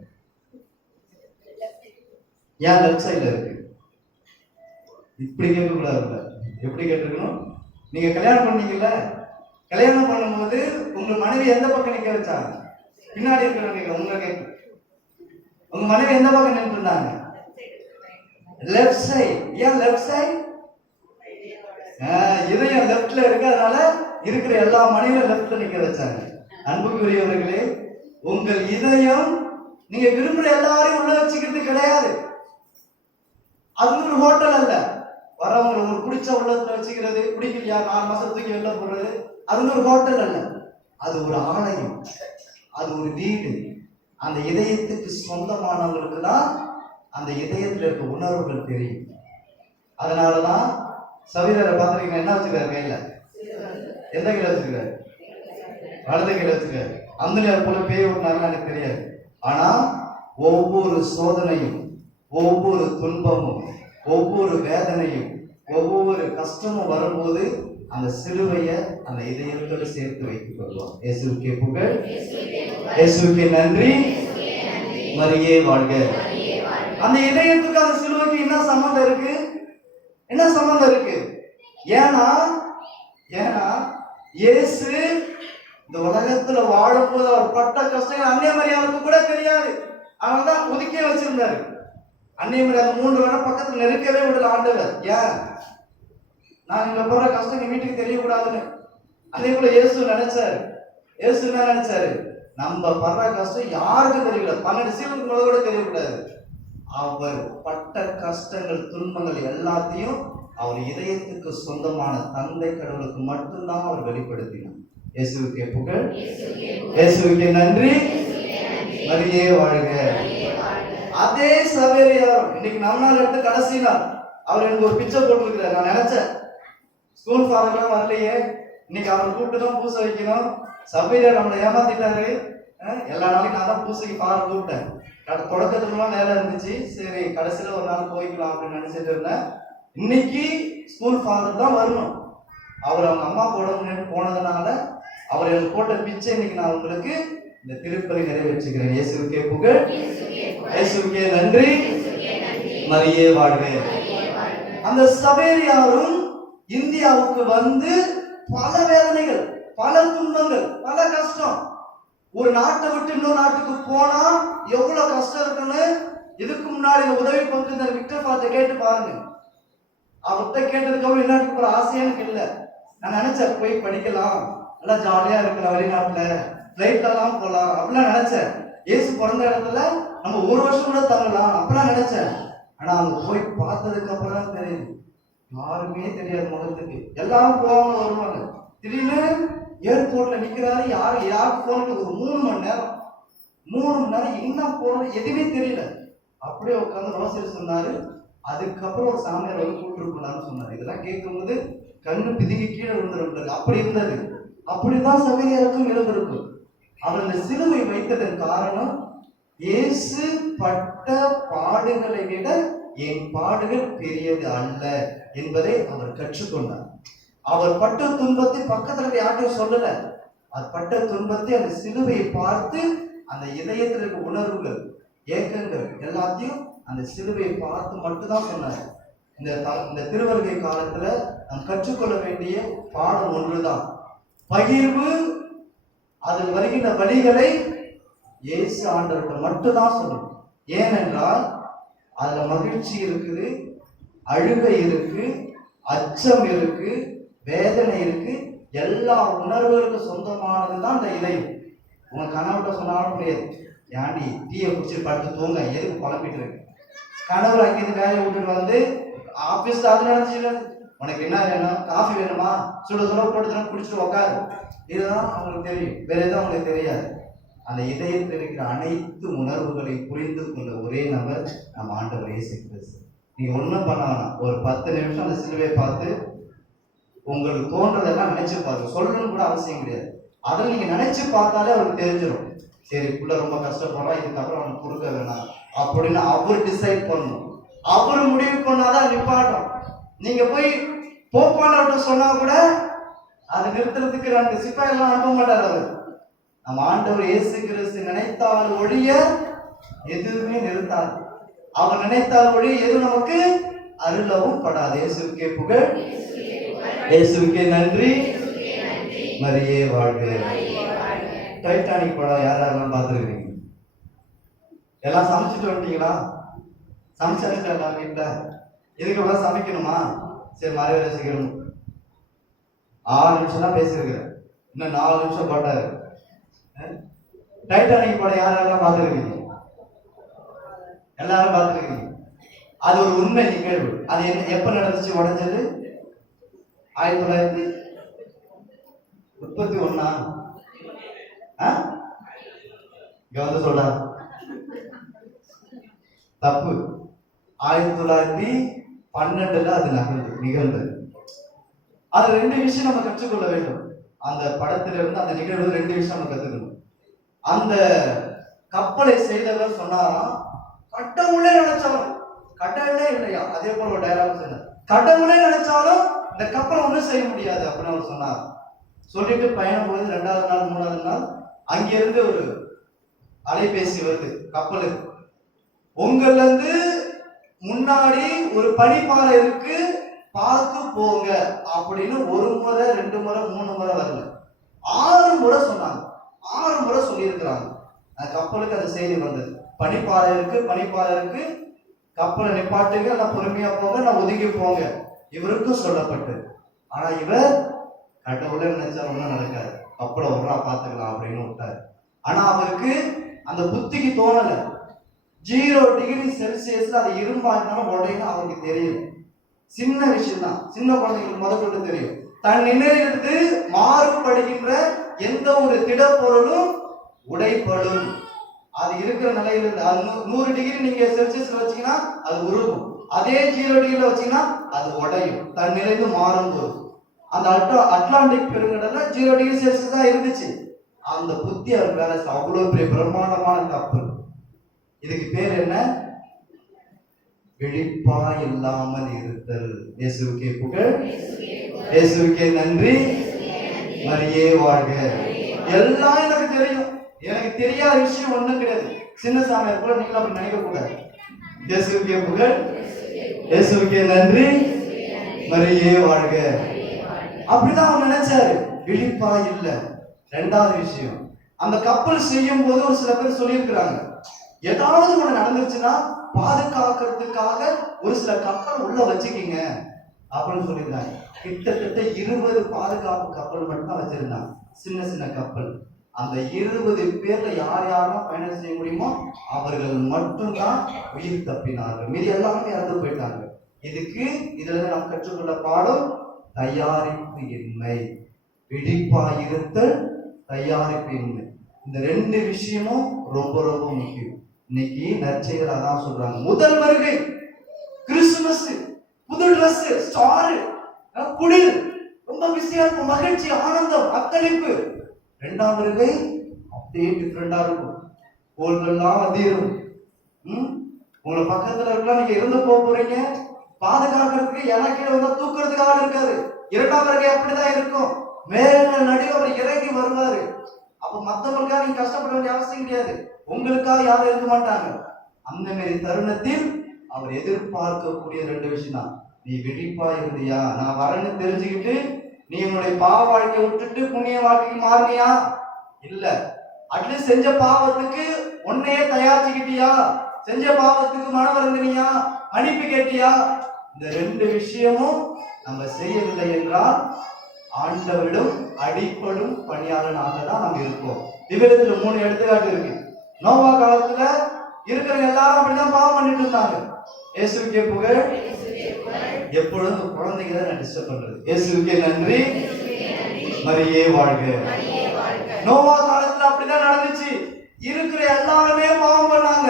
ஏன் லெஃப்ட் சைட்ல இருக்கு? இப்படி கேட்கக்கூடாது. எப்படி கேட்டிருக்கணும்? நீங்க கல்யாணம் பண்ணீங்கல்ல, கல்யாணம் பண்ணும்போது உங்க மனைவி எந்த பக்கம் நிக்க வச்சாங்க? பின்னாடி இருக்கிறவங்க உங்க கேட்க. உங்க மனைவி எந்த பக்கம் நின்று இருந்தாங்க? Left side. ஏன் லெஃப்ட் சைடு? இதயம் லெஃப்ட்ல இருக்கு, அதனால இருக்கிற எல்லா மனைவியும் லெஃப்ட்ல நிக்க வச்சாங்க. அன்புக்குரியவர்களே, உங்கள் இதயம் நீங்க விரும்புற எல்லாரையும் உள்ள வச்சுக்கிறது கிடையாது. அது ஒரு ஹோட்டல் அல்ல. வரவங்க ஒரு பிடிச்ச உள்ளத்துல வச்சுக்கிறது, பிடிக்கலையா 4 மாசத்துக்கு வெளில போடுறது, அது ஒரு ஹோட்டல் அல்ல. அது ஒரு ஆலயம், அது ஒரு வீடு. அந்த இதயத்துக்கு சொந்தமானவங்களுக்கு தான் அந்த இதயத்துல இருக்க உணர்வுகள் தெரியும். அதனாலதான் சவீரரை பார்த்துருக்கீங்க, என்ன வச்சுக்கிறாரு கையில? எந்த கையில வச்சுக்கிறாரு? வலது கையில வச்சுக்கிறாரு. அந்த போல பேய் ஓட்டினாருன்னு எனக்கு தெரியாது. ஆனா ஒவ்வொரு சோதனையும், ஒவ்வொரு துன்பமும், ஒவ்வொரு வேதனையும், ஒவ்வொரு கஷ்டமும் வரும்போது அந்த சிலுவைய அந்த இதயத்தோடு சேர்த்து வைத்துக் கொள்வோம். இயேசுவுக்கே புகழ், இயேசுவுக்கே நன்றி, மரியே வாழ்க. அந்த இதயத்துக்கு அந்த சிலுவைக்கு என்ன சம்பந்தம் இருக்கு? என்ன சம்பந்தம் இருக்கு? ஏன்னா இயேசு இந்த உலகத்துல வாழும்போது அவர் பட்ட கஷ்டங்கள் அன்னை மரியாதைக்கு கூட தெரியாது. அவன்தான் ஒதுக்கியே வச்சிருந்தாரு. அன்னை மரியாதை 3 வருடம் பக்கத்துல நெருக்கவே விடல ஆண்டவர். ஏன்? நான் இங்க போற கஷ்டம் எங்க வீட்டுக்கு தெரியக்கூடாதுன்னு. அதே போல இயேசு நினைச்சாரு. இயேசு என்ன நினைச்சாரு? நம்ம படுற கஷ்டம் யாருக்கும் தெரியல, 12 சீலுக்கு மேல கூட தெரியக்கூடாது. அவர் பட்ட கஷ்டங்கள், துன்பங்கள் எல்லாத்தையும் அவர் இதயத்துக்கு சொந்தமான தந்தை கடவுளுக்கு மட்டும்தான் அவர் வெளிப்படுத்தினார். இயேசுவுக்கே புகழ், இயேசுவுக்கே நன்றி, மரியே வாழ்க. அதே சவேரியார் இன்னைக்கு நம்ம நாள் எடுத்து கடைசி நாள் அவர் எனக்கு ஒரு பிச்சை போட்டுருக்கிறார். நான் நினைச்சேன் ஸ்கூல் ஃபாதர்லாம் வரலையே, இன்னைக்கு அவர் கூப்பிட்டு தான் பூசை வைக்கணும். சவேரியார் நம்மளை ஏமாத்திட்டாரு. எல்லா நாளையும் நான் தான் பூசைக்கு ஃபாதர் கூப்பிட்டேன். தொடக்கத்துக்குலாம் வேலை இருந்துச்சு, சரி கடைசியில ஒரு நாள் போய்க்கலாம் அப்படின்னு நினைச்சிட்டு இருந்தேன். இன்னைக்கு ஸ்கூல் ஃபாதர் தான் வரணும். அவர் அவங்க அம்மா உடம்பு போனதுனால அவர் எனக்கு போட்ட பிச்சை இன்னைக்கு நான் உங்களுக்கு இந்த திருப்பலி நிறைவேற்றுகிறேன். இயேசுவுக்கே புகழ், இயேசுவுக்கே நன்றி, மரியே வாழ்க. அந்த சவேரியாரும் இந்தியாவுக்கு வந்து பல வேதனைகள், பல துன்பங்கள், பல கஷ்டம். ஒரு நாட்டை விட்டு இன்னொரு நாட்டுக்கு போனா எவ்வளவு கஷ்டம் இருக்குன்னு இதுக்கு முன்னாடி உதவி பங்கு விக்டர் பார்த்து கேட்டு பாருங்க. அவர்கிட்ட கேட்டதுக்கு அப்புறம் வெளிநாட்டுக்கு போற ஆசையா எனக்கு இல்லை. நான் நினைச்சேன் போய் படிக்கலாம், நல்லா ஜாலியா இருக்கலாம், வெளிநாட்டுல பிளைட்ல எல்லாம் போலாம் அப்படிலாம் நினைச்சேன். இயேசு பிறந்த இடத்துல நம்ம 1 வருஷம் கூட தங்கலாம் அப்படிலாம் நினைச்சேன். ஆனா அங்க போய் பார்த்ததுக்கு அப்புறம் தெரியுது, யாருமே தெரியாது முகத்துக்கு. எல்லாரும் போவாங்க வருவாங்க. திடீர்னு ஏர்போர்ட்ல நிக்கிறாரு. யாருக்கு போனது ஒரு 3 மணி நேரம் என்ன போறது எதுவுமே தெரியல. அப்படியே உட்காந்து ரோசரி சொன்னாரு. அதுக்கப்புறம் ஒரு சாமியார் வந்து கூப்பிட்டு போனாருன்னு சொன்னாரு. இதெல்லாம் கேட்கும்போது கண்ணு பிதுங்கி கீழே விழுந்துருக்கு. அப்படி இருந்தது. அப்படிதான் சவேரியாருக்கும் இருந்திருக்கும். அவர் இந்த சிலுவை வைத்ததன் காரணம், இயேசு பட்ட பாடுகளை விட என் பாடுகள் பெரியது அல்ல என்பதை அவர் கற்றுக்கொண்டார். அவர் பட்ட துன்பத்தை பக்கத்துல யார்ட்டும் சொல்லல. அது பட்ட துன்பத்தை, அந்த சிலுவையை பார்த்து அந்த இதயத்தில் இருக்க உணர்வுகள், ஏக்கங்கள் எல்லாத்தையும் அந்த சிலுவையை பார்த்து மட்டும்தான் சொன்னார். இந்த திருவருகை காலத்துல நாம் கற்றுக்கொள்ள வேண்டிய பாடம் ஒன்றுதான், பகிர்வு. அதில் வருகின்ற வழிகளை இயேசு ஆண்டவர்கிட்ட மட்டும்தான் சொல்லணும். ஏனென்றால் அதுல மகிழ்ச்சி இருக்குது, அழுகை இருக்கு, அச்சம் இருக்கு, வேதனை இருக்கு. எல்லா உணர்வுகளுக்கும் சொந்தமானதுதான் இந்த இதயம். உங்க கணவர்கிட்ட சொன்னாலும் முடியாது, ஏன்டி டீயை குடிச்சிட்டு படுத்து தூங்க, எதுக்கு குழம்பிட்டு இருக்கு. கணவர் அங்கிருந்து வேலையை விட்டுட்டு வந்து ஆபீஸ்ல அது நினைச்சு, உனக்கு என்ன வேணும், காஃபி வேணுமா, சுட சுட போட்டு குடிச்சிட்டு உட்காரு. இதுதான் அவங்களுக்கு தெரியும், வேற எதுவும் அவங்களுக்கு தெரியாது. அந்த இதயத்தில் இருக்கிற அனைத்து உணர்வுகளை புரிந்து கொண்ட ஒரே நபர் நம்ம ஆண்டவர் இயேசு கிறிஸ்து. நீங்க ஒன்றும் பண்ண வேணாம், ஒரு 10 நிமிஷம் அந்த சிலுவையை பார்த்து உங்களுக்கு தோன்றதெல்லாம் நினைச்சு பாருங்க. சொல்லணும்னு கூட அவசியம் கிடையாது. அதில் நீங்க நினைச்சு பார்த்தாலே அவருக்கு தெரிஞ்சிடும், சரி புள்ள ரொம்ப கஷ்டப்படுறான், இதுக்கப்புறம் அவனுக்கு கொடுக்க வேணாம் அப்படின்னு அவர் டிசைட் பண்ணணும். அவர் முடிவு பண்ணாதான் நிப்பாட்டும். நீங்க போய் போப்பான சொன்னா கூட அதை நிறுத்துறதுக்கு 2 சிப்பாயெல்லாம் அனுப்ப மாட்டார் அவர். நம்ம ஆண்டவர் இயேசு கிறிஸ்து நினைத்தால் ஒழிய எதுவுமே நிறுத்தாது. அவர் நினைத்தால் ஒழிய எது நமக்கு அருளவும் படாது. இயேசுக்கே புகழ், இயேசுக்கே நன்றி, மரியே வாழ்க. டைட்டானிக் படம் யாரெல்லாம் பார்த்துருக்கீங்க? எல்லாம் சமைச்சிட்டு வந்துட்டீங்களா? சமைச்சாச்சு எல்லாம் வீட்டுல? இதுக்கப்புறம் சமைக்கணுமா? சரி, மறைவேலை செய்யணும். 6 நிமிஷம் தான் பேசியிருக்கிறேன், இன்னும் 4 நிமிஷம் பாட்டாரு. டைட்டானிக் படம் யாரெல்லாம் பார்த்துருக்கீங்க? எல்லாரும் பார்த்துருக்கீங்க. அது ஒரு உண்மை நிகழ்வு. அது எப்ப நடந்துச்சு? உடைஞ்சது 1931. இங்க வந்து சொல்றா தப்பு. 1912 அது நிகழ்ந்தது. அது 2 விஷயம் நம்ம கற்றுக்கொள்ள வேண்டும். அந்த படத்திலிருந்து, அந்த நிகழ்வு 2 விஷயம் நம்ம கத்துக்கணும். அந்த கப்பலை செய்தவர் சொன்னாராம், கடவுளே நினைச்சாலும், கடவுளே இல்லையா, அதே போல ஒரு டயலாக் சொன்னார், கடவுளே நினைச்சாலும் இந்த கப்பலை ஒன்றும் செய்ய முடியாது அப்படின்னு அவர் சொன்னார். சொல்லிட்டு பயணம் போது 2வது நாள் 3வது நாள் அங்கிருந்து ஒரு அலைபேசி வருது கப்பலுக்கு, உங்கள்ல இருந்து முன்னாடி ஒரு பனிப்பாறை இருக்கு, பார்த்து போங்க அப்படின்னு 1 முறை 2 முறை 3 முறை வரல, 6 முறை சொன்னாங்க. 6 முறை சொல்லியிருக்கிறாங்க. அந்த கப்பலுக்கு அந்த செய்தி வந்தது, பனிப்பாறை இருக்கு, பனிப்பாறை இருக்கு, கப்பலை நிப்பாட்டுங்க, நான் பொறுமையா போங்க, நான் ஒதுங்கி போங்க, இவருக்கும் சொல்லப்பட்டு. ஆனா இவர் கடவுளே நினைச்சா ஒன்றும் நடக்காது, கப்பலை ஒன்றா பார்த்துக்கலாம் அப்படின்னு விட்டாரு. ஆனா அவருக்கு அந்த புத்திக்கு தோணல. 0 டிகிரி செல்சியஸ்ல அது இரும்பா இருந்தாலும் உடையணும் அவருக்கு தெரியல. சின்ன விஷயம் தான், சின்ன குழந்தைங்களுக்கு முதற்கொண்டு தெரியும். தன் நிலையிலிருந்து மாறுபடுகின்ற எந்த ஒரு திடப்பொருளும் உடைப்படும். அது இருக்கிற நிலையிலிருந்து 100 டிகிரி நீங்க செல்சியஸ்ல வச்சீங்கன்னா அது உருகும், அதே 0 டிகிரில வச்சீங்கன்னா அது உடையும், தன் நிலையிலிருந்து மாறும் போது. அந்த அட்லாண்டிக் பெருங்கடல்ல 0 டிகிரி செல்சியஸ் தான் இருந்துச்சு. அந்த புத்தி அவர் வேலை, அவ்வளவு பெரிய பிரம்மாண்டமான கப்பல். இதுக்கு பேர் என்ன? விழிப்பா இல்லாமல் இருத்தல். இயேசுவுக்கே புகழ், இயேசுவுக்கே நன்றி, மரியே வாழ்க. எல்லாம் எனக்கு தெரியும், எனக்கு தெரியாத விஷயம் ஒண்ணும் கிடையாது. சின்ன சாமியார் கூட நீங்களும் அப்படி நினைக்க கூடாது. இயேசுவுக்கே புகழ், இயேசுவுக்கே நன்றி, மரியே வாழ்க. அப்படிதான் அவர் நினைச்சாரு, விழிப்பா இல்ல. 2வது விஷயம், அந்த கப்பல் செய்யும் போது ஒரு சில பேர் சொல்லியிருக்கிறாங்க, ஏதாவது ஒண்ணு நடந்துருச்சுன்னா பாதுகாக்கிறதுக்காக ஒரு சில கப்பல் உள்ள வச்சுக்கிங்க அப்படின்னு சொல்லியிருந்தாங்க. கிட்டத்தட்ட 20 பாதுகாப்பு கப்பல் மட்டும் தான் வச்சிருந்தாங்க, சின்ன சின்ன கப்பல். அந்த 20 பேர்ல யார் யாரும் பயணம் செய்ய முடியுமோ அவர்கள் மட்டும்தான் உயிர் தப்பினார்கள், மீதி எல்லாமே இறந்து போயிட்டாங்க. இதுல நாம் கற்றுக்கொள்ள பாடம் தயாரிப்பு இன்மை, விழிப்பாயிருத்தல், தயாரிப்பு இன்மை. இந்த 2 விஷயமும் ரொம்ப ரொம்ப முக்கியம். இன்னைக்கு நற்செய்திகள் அதான் சொல்றாங்க, முதல் வருகை கிறிஸ்துமஸ், புது டிரஸ், ஸ்டார், குடில், ரொம்ப பிஸியா இருக்கும், மகிழ்ச்சி, ஆனந்தம், அக்களிப்பு. 2ஆம் வருகை அப்படியே டிஃப்ரெண்டா இருக்கும். கோள்கள்லாம் அதிரும். உங்களை பக்கத்துல இருக்கலாம், நீங்க இறந்து போறீங்க. பாதுகாக்கிறதுக்கு எனக்கு வந்தா தூக்குறதுக்கு ஆள் இருக்காது. இரண்டாம் வருகை அப்படிதான் இருக்கும். மேல நடி அவர் இறங்கி வருவாரு. அப்ப மத்தவங்களுக்காக நீங்க கஷ்டப்பட வேண்டிய அவசியம் கிடையாது. உங்களுக்காக யாரும் இருக்க மாட்டாங்க. அந்த மாதிரி தருணத்தில் அவர் எதிர்பார்க்கக்கூடிய 2 விஷயம் தான். நீ விழிப்பா இருந்தியா, நான் வரேன்னு தெரிஞ்சுக்கிட்டு நீ உன்னுடைய பாவ வாழ்க்கையை விட்டுட்டு புண்ணிய வாழ்க்கைக்கு மாறினியா? இல்ல. அட்லீஸ்ட் செஞ்ச பாவத்துக்கு உன்னையே தயாரிச்சுக்கிட்டியா? செஞ்ச பாவத்துக்கு மனம் வருந்தினியா? மன்னிப்பு கேட்டியா? இந்த 2 விஷயமும் நம்ம செய்யவில்லை என்றால் ஆண்டவரிடம் அடிப்படும் பணியாளனாக தான் நம்ம இருப்போம். திவ்யத்துல 3 எடுத்துக்காட்டு இருக்கு. நோவா காலத்துல இருக்கிற எல்லாரும் அப்படிதான் பாவம் பண்ணிட்டு இருந்தாங்க. இயேசுவுக்கே புகழ். எப்பொழுதும் குழந்தைங்க தான் நான் டிஸ்டர்ப் பண்றது. இயேசுவுக்கே நன்றி, மரியே வாழ்க. நோவா காலத்துல அப்படிதான் நடந்துச்சு. இருக்கிற எல்லாருமே பாவம் பண்ணாங்க.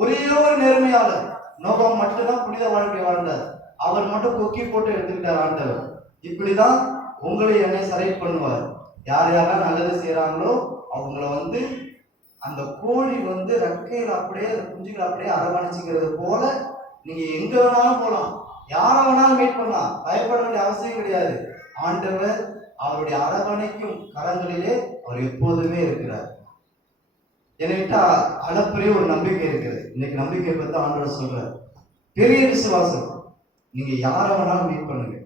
ஒரே ஒரு நேர்மையாளர் நோவா மட்டும்தான் புனித வாழ்க்கை வாழ்ந்தார். அவர் மட்டும் கொக்கி போட்டு எடுத்துக்கிட்டார் ஆண்டவர். இப்படிதான் உங்களை என்னை செலக்ட் பண்ணுவார். யார் யாரெல்லாம் நல்லது செய்யறாங்களோ அவங்கள அந்த கோழி ரெக்கையில அப்படியே குஞ்சுகளை அப்படியே அரவணைச்சுங்கிறது போல நீங்க எங்க வேணாலும் போகலாம், யாரை வேணாலும் மீட் பண்ணலாம். பயப்பட வேண்டிய அவசியம் கிடையாது. ஆண்டவர் அவருடைய அரவணைக்கும் கரங்களிலே அவர் எப்போதுமே இருக்கிறார். என்கிட்ட அளப்பரிய ஒரு நம்பிக்கை இருக்குது. இன்னைக்கு நம்பிக்கை பத்தி ஆண்டவர் சொல்றார். பெரிய விசுவாசம். நீங்க யாரை வேணாலும் மீட் பண்ணுங்க,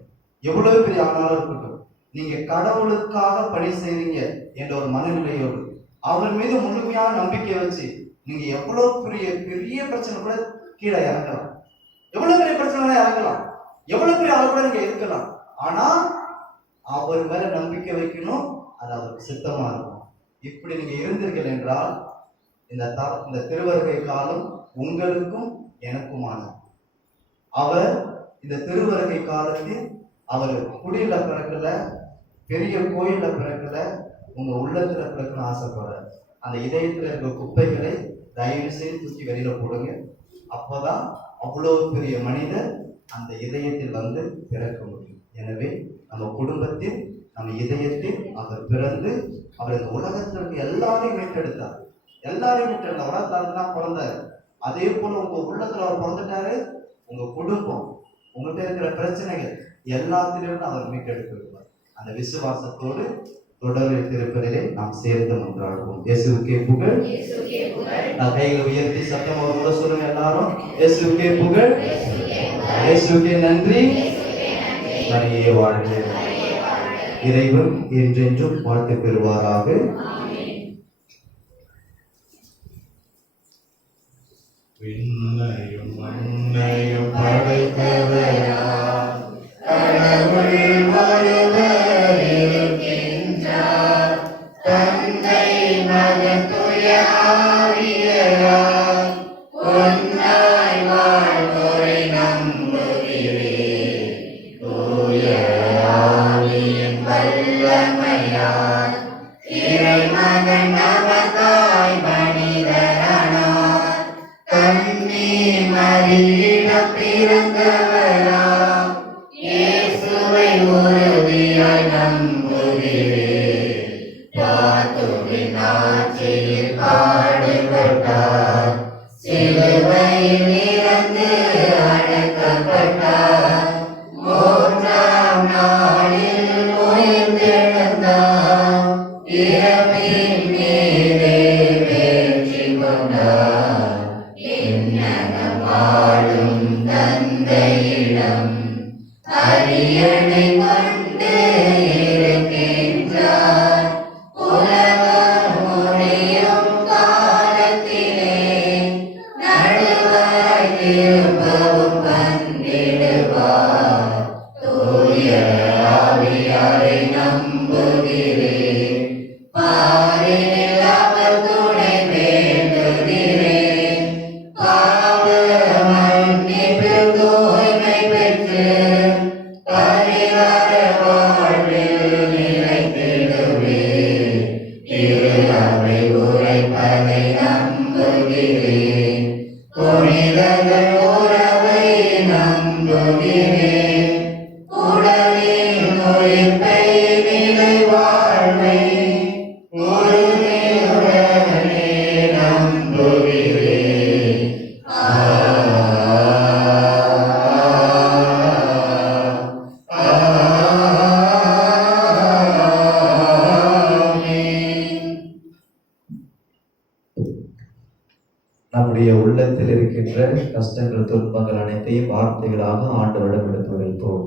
எவ்வளவு பெரிய ஆனாலும் இருக்கட்டும். நீங்க கடவுளுக்காக பணி செய்றீங்க என்ற ஒரு மனநிலையோடு அவர் மீது முழுமையான நம்பிக்கை வச்சு நீங்க எவ்வளவு பெரிய பெரிய பிரச்சனை கூட கீழே இறங்கலாம், எவ்வளவு பெரிய பிரச்சனை இறங்கலாம், எவ்வளவு பெரிய ஆள் கூட நீங்க இருக்கலாம். ஆனா அவர் மேல நம்பிக்கை வைக்கணும், அது அவருக்கு சித்தமா இருக்கும். இப்படி நீங்க இருந்தீர்கள் என்றால் இந்த திருவருகை காலம் உங்களுக்கும் எனக்குமானது. அவர் இந்த திருவருகை காலத்தில் அவர் குடியில பிறக்கல, பெரிய கோயில பிறக்கல, உங்க உள்ளத்துல பிறக்கணும்னு ஆசைப்படுறார். அந்த இதயத்துல இருக்க குப்பைகளை தயவு செய்து தூக்கி வெளியில போடுங்க. அப்போதான் அவ்வளவு பெரிய மனிதர் அந்த இதயத்தில் பிறக்க முடியும். எனவே நம்ம குடும்பத்தில், நம்ம இதயத்தில் அவர் பிறந்து அவர் இந்த உலகத்திற்கு எல்லாரையும் மீட்டெடுத்தார். எல்லாரையும் மீட்டெடுத்தார். உலகத்தால் தான் பிறந்தாரு. அதே போல உங்க உள்ளத்துல அவர் பிறந்துட்டாரு. உங்க குடும்பம், உங்கள்கிட்ட இருக்கிற பிரச்சனைகள் எல்லாத்திலிருந்து அவர் மீட்டெடுக்கிறார். அந்த விசுவாசத்தோடு தொடர் வைத்திருப்பதிலே நாம் சேர்ந்து மன்றாடுவோம். இயேசுவுக்கே புகழ். நான் கைகளை உயர்த்தி சத்தம் ஒரு முறை சொல்லுங்க எல்லாரும். இயேசுவுக்கே புகழ், இயேசுவுக்கே நன்றி, மரியே வாழ்க. இறைவன் என்றென்றும் வாழ்த்து பெறுவாராக. விண்ணையும் மண்ணையும் படைத்தவரா கடவுள் ஒருவர் இருக்கின்றார். தந்தை மகன் தூய ஆவியார் ஒன்றாய் வாழ்வோரை நம்புகிறேன். தூய ஆவியின் வல்லமையால் இறைமகன் நமக்காய் மனிதரானார். கன்னி மரியிடம் பிறந்தவராம் இயேசுவை உறுதியாய் நம்புகிறேன். யாத்துவின் ஆட்சியில் பாடுபட்டார், சிலுவையில் இறந்து அடக்கப்பட்டார், 3ஆம் நாளில் உயிர்த்தெழுந்தார், இறப்பின் மீதே வெற்றி கொண்டார். விண்ணகம் வாழும் தந்தையிடம் அரியணை கொண்டு இருக்கின்றார். உலகம் முடியும் காலத்திலே நடுவாய் திரும்பவும் வந்திடுவார். தூய ஆவியாரை நம்புகிறேன். பாரினில் அவர் துணை வேண்டுகிறேன். பாவ மன்னிப்பு தூய்மை பெற்று பரிகார வாழ்வில் நிலைத்திடுவேன். திரு அவை உரைப்பதை நம்புகிறேன். புனிதர்கள் உறவை நம்புகிறேன். உடலின் உயிர்ப்பை நிலை வாழ்வை உறுதியுடன் நம்முடைய உள்ளத்தில் இருக்கின்ற கஷ்டங்கள் துன்பங்கள் அனைத்தையும் வார்த்தைகளாக ஆண்டவரிடம் எடுத்து வைப்போம்.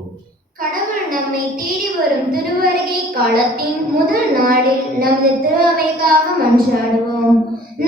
கடவுள் நம்மை தேடி வரும் திருவருகை காலத்தின் முதல் நாளில் நமது திருஅவைக்காக மன்றாடுவோம்.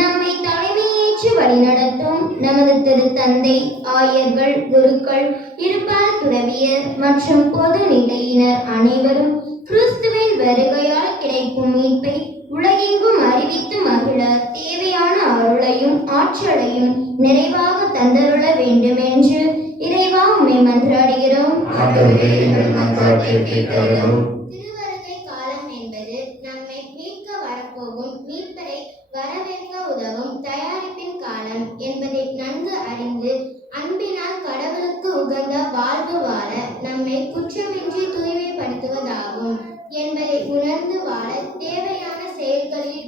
நம்மை தலைமையேற்று வழிநடத்தும் நமது திருத்தந்தை, ஆயர்கள், குருக்கள், இருபால் துறவியர் மற்றும் பொது நிலையினர் அனைவரும் கிறிஸ்துவின் வருகையால் கிடைக்கும் மீட்பை உலகெங்கும் அறிவித்து மகிழ தேவையான அருளையும் ஆற்றலையும் நிறைவாக தந்தருள வேண்டும் என்று இறைவா உம்மை மன்றாடுகிறோம். ஆண்டவரே, எங்கள் மன்றாட்டை கேட்டருளும். திருவருகை காலம் என்பது நம்மை மீட்க வரப்போகும் மீட்பரை வரவேற்க உதவும் தயாரிப்பின் காலம் என்பதை நன்கு அறிந்து அன்பினால் கடவுளுக்கு உகந்த வாழ்வு வாழ நம்மை குற்றமின்றி தூய்மைப்படுத்துவதாகும் என்பதை உணர்ந்து வாழ தேவையான செயல்களில்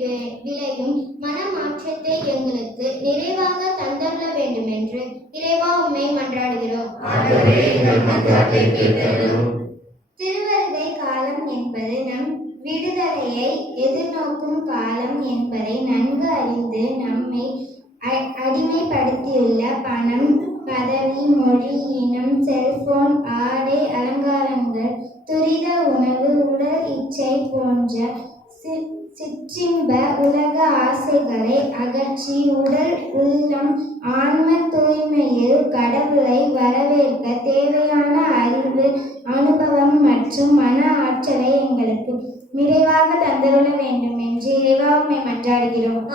விளையும் மனமாற்றத்தை எங்களுக்கு நிறைவாக தந்தருள வேண்டும் என்று இறைவா உம்மை மன்றாடுகிறோம். ஆண்டவரே, எங்கள் மன்றாட்டை கேட்டருளும். திருவருகை காலம் என்பது நம் விடுதலையை எதிர்நோக்கும் காலம் என்பதை நன்கு அறிந்து நம்மை அடிமைப்படுத்தியுள்ள பணம், பதவி, மொழி, இனம், செல்போன், ஆடை, அலங்காரங்கள், துரித உணவு, உடல் இச்சை போன்ற சிற்றின்ப உலக ஆசைகளை அகற்றி உடல், உள்ளம், ஆன்ம தூய்மையில் கடவுளை வரவேற்க தேவையான அறிவு, அனுபவம் மற்றும் மன ஆற்றலை எங்களுக்கு நிறைவாக தந்தருள வேண்டும் என்று இறைவா உம்மை மன்றாடுகிறோம்.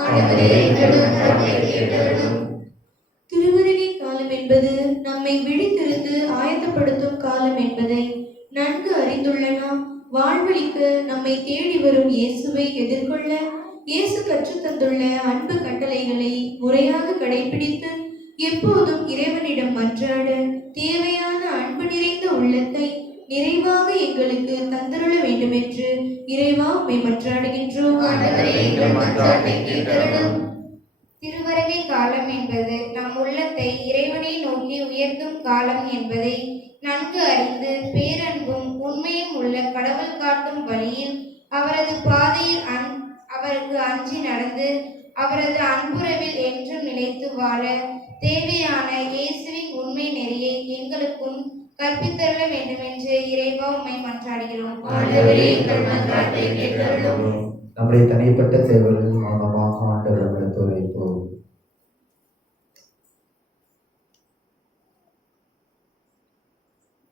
திருவருகை காலம் என்பது நம்மை விழித்திருந்து ஆயத்தப்படுத்தும் காலம் என்பதை நன்கு அறிந்துள்ள நாம் வாழ்வழிக்க நம்மை தேடி வரும் இயேசுவை எதிர்கொள்ள இயேசு கற்றுத்தந்துள்ள அன்பு கட்டளைகளை முறையாக கடைபிடித்து எப்போதும் இறைவனிடம் மன்றாட தேவையான அன்பு நிறைந்த உள்ளத்தை நிறைவாக எங்களுக்கு தந்தருள வேண்டும் என்று இறைவா உம்மை மன்றாடுகின்றோம். திருவருகை காலம் என்பது நம் உள்ளத்தை இறைவனை நோக்கி உயர்த்தும் காலம் என்பதை நன்கு அறிந்து பேரன்பும் உண்மையும் உள்ள கடவுள் காட்டும் வழியில் அவரது பாதையில் அவருக்கு அஞ்சி நடந்து அவரது அன்புறவில் என்றும் நிலைத்து வாழ தேவையான இயேசுவின் உண்மை நெறியை எங்களுக்கும் கற்பித்தருள வேண்டும் என்று இறைவா உம்மை மன்றாடுகிறோம். நம்முடைய தனிப்பட்ட தேவைகளில் மௌனமாக ஆண்டவரிடம் எடுத்து வைப்போம்.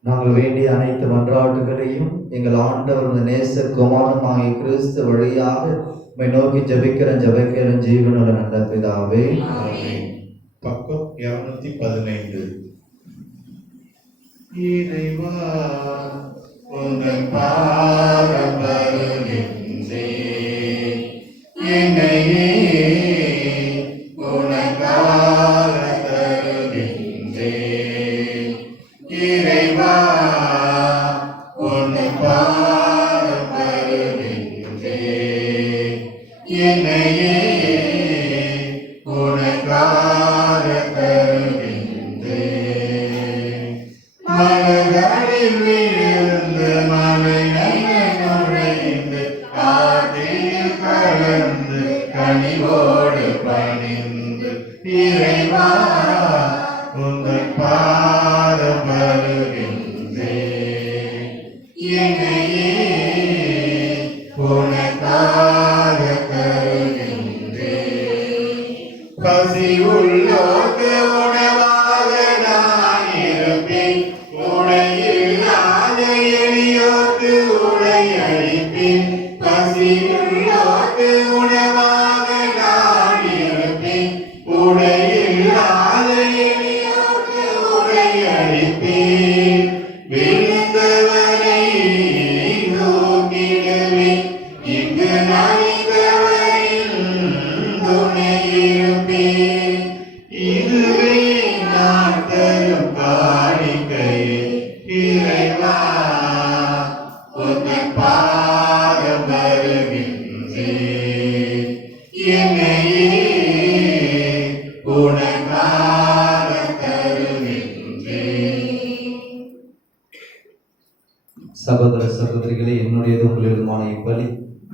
நாங்கள் வேண்டிய அனைத்து மன்றாட்டுகளையும் எங்கள் ஆண்டவர் நேச குமாரனாகிய கிறிஸ்து வழியாக உம்மை நோக்கி ஜெபிக்கிற ஜீவனுள்ள நல்ல பிதாவே. பக்கம் 215. இறைவா, உங்கள் பாதம் வருகின்றேன். என்னையே உனக்காக தருகின்றேன். இறைவா, உன்னை பாதம் வருகின்றேன். என்னையே உனக்காக தருகின்றேன். மலர்களில் விழுந்து மலைகள் நுழைந்து காற்றில் கலந்து கனிவோடு பணிந்து இறைவா, உங்கள் பாதம் வருகின்றேன். என்னையே உனக்காக தருகின்றேன். பசி உள்ளோர்க்கு உணவாக நான் இருப்பேன். உடையில்லாத எளியோர்க்கு உடை அளிப்பேன். பசி உள்ளோர்க்கு உணவாக நான் இருப்பேன். உடையில்லாத எளியோர்க்கு உடை அளிப்பேன். விழுந்தவரை நோக்கிடுவேன். இங்கு நலிந்தவரின் துணை இருப்பேன். இதுவே நான் தரும் காணிக்கையே. இறைவா, உன்னை பாதம் வருகின்றேன். என்னையே உனக்காக தருகின்றேன். சகோதர சகோதரிகளே, என்னுடையது உங்களிடமான இப்பலி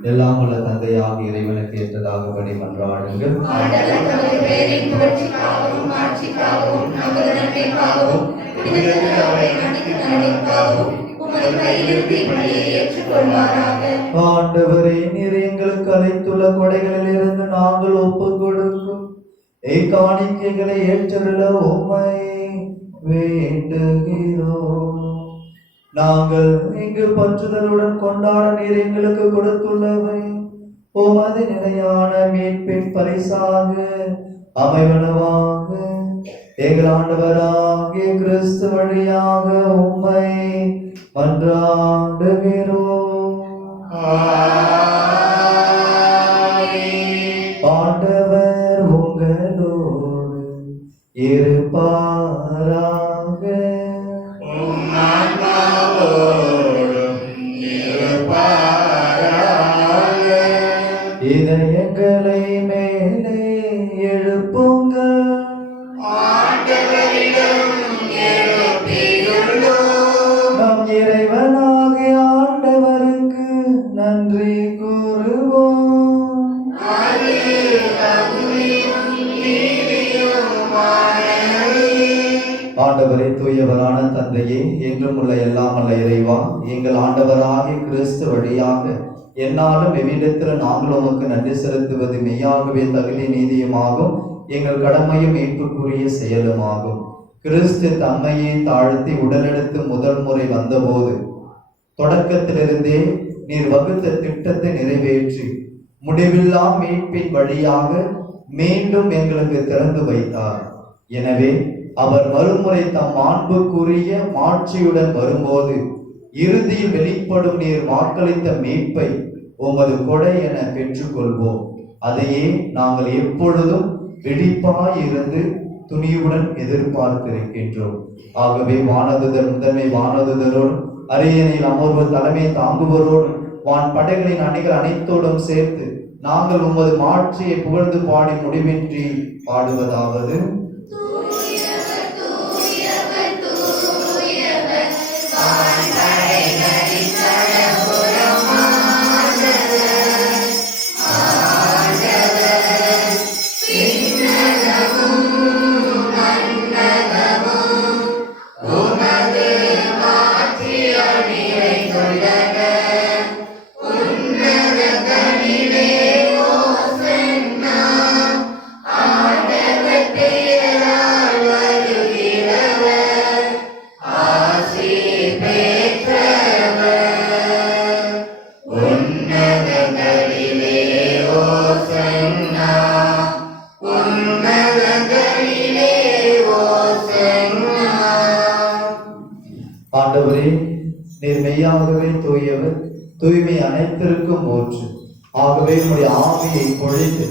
எல்லாம் உள்ள தந்தையாக இறைவனுக்கு ஏற்றதாகபடி மன்றாடுங்கள். ஆண்டவர் தமது பெயரை போற்றி விதத்தில் அவரை அனைத்து நலனுக்காகவும் உமது கையிலிருந்து இப்படியை ஏற்றுக்கொள்வாராக. ஆண்டவரே, நீர் எங்களுக்கு அளித்துள்ள கொடைகளில் இருந்து நாங்கள் ஒப்புக் கொடுக்கும் காணிக்கைகளை ஏற்றருள உம்மை வேண்டுகிறோம். நாங்கள் இங்கு பற்றுதலுடன் கொண்டாட நீர் எங்களுக்கு கொடுத்துள்ளவை உமது நிலையான மீட்பின் பரிசாக அமைவனவாக எங்கள் ஆண்டவராகிய கிறிஸ்து வழியாக உம்மை மன்றாடுகிறோம். ஆண்டவர் உங்களோடு இருப்பாராக. உம் ஆன்மாவோடும் இருப்பாராக. இதயங்களை மேலே எழுப்புங்கள். ஆண்டவரிடம் எழுப்பியுள்ளோம். நம் இறைவனாகிய ஆண்டவருக்கு நன்றி கூறுவோம். அது தகுதியும் நீதியுமானது. ஆண்டவரே, தூயவரான தந்தையே, என்றும் உள்ள எல்லாம் அல்ல இறைவா, எங்கள் ஆண்டவராகிய கிறிஸ்து வழியாக என்னாலும் எவ்விடத்தில் நாங்கள் உமக்கு நன்றி செலுத்துவது மெய்யாகவே தகுதி நீதியுமாகும், எங்கள் கடமையும் மீட்புக்குரிய செயலுமாகும். கிறிஸ்து தம்மையை தாழ்த்தி உடலெடுத்து முதல் முறை வந்தபோது தொடக்கத்திலிருந்தே நீர் வகுத்த திட்டத்தை நிறைவேற்றி முடிவில்லா மீட்பின் வழியாக மீண்டும் எங்களுக்கு திறந்து வைத்தார். எனவே அவர் மறுமுறை தம் மாண்புக்குரிய மாட்சியுடன் வரும்போது இறுதியில் வெளிப்படும் நீர் வாக்களித்த மீட்பை உமது கொடை என பெற்றுக்கொள்வோம். அதையே நாங்கள் எப்பொழுதும் வெடிப்பாயிருந்து துணியுடன் எதிர்பார்த்திருக்கின்றோம். ஆகவே வானதுதர் முதன்மை வானதுதரோடு அரியணையில் அமர்வு தலைமை தாங்குவோரோடு வான் படைகளின் அணிகள் அனைத்தோடும் சேர்த்து நாங்கள் உமது மாட்சியை புகழ்ந்து பாடி முடிவின்றி பாடுவதாவது: ஆண்டவரே, நீர் மெய்யாகவே தூயவர், தூய்மை அனைத்திற்கும் ஊற்று. ஆகவே உம்முடைய ஆவியை பொழிந்து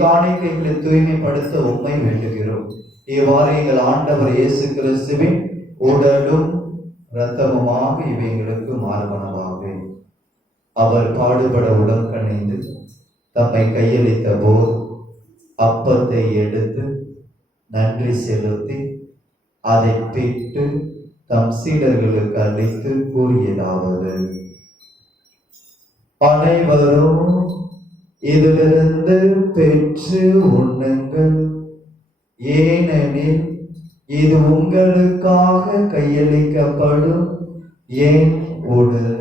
காணிக்கைகளை தூய்மைப்படுத்த உம்மை வேண்டுகிறோம். இவ்வாறு எங்கள் ஆண்டவர் இயேசு கிறிஸ்துவின் உடலும் இரத்தமுமாக இவைங்களுக்கு மாறுபனவாக. அவர் பாடுபட உடல் கணிந்து தம்மை கையளித்த போது அப்பத்தை எடுத்து நன்றி செலுத்தி அதை பிட்டு தம் சீடர்களுக்கு அளித்து கூறியதாவது: அனைவரும் இதிலிருந்து பெற்று உண்ணுங்கள், ஏனெனில் இது உங்களுக்காக கையளிக்கப்படும் என் உடல்.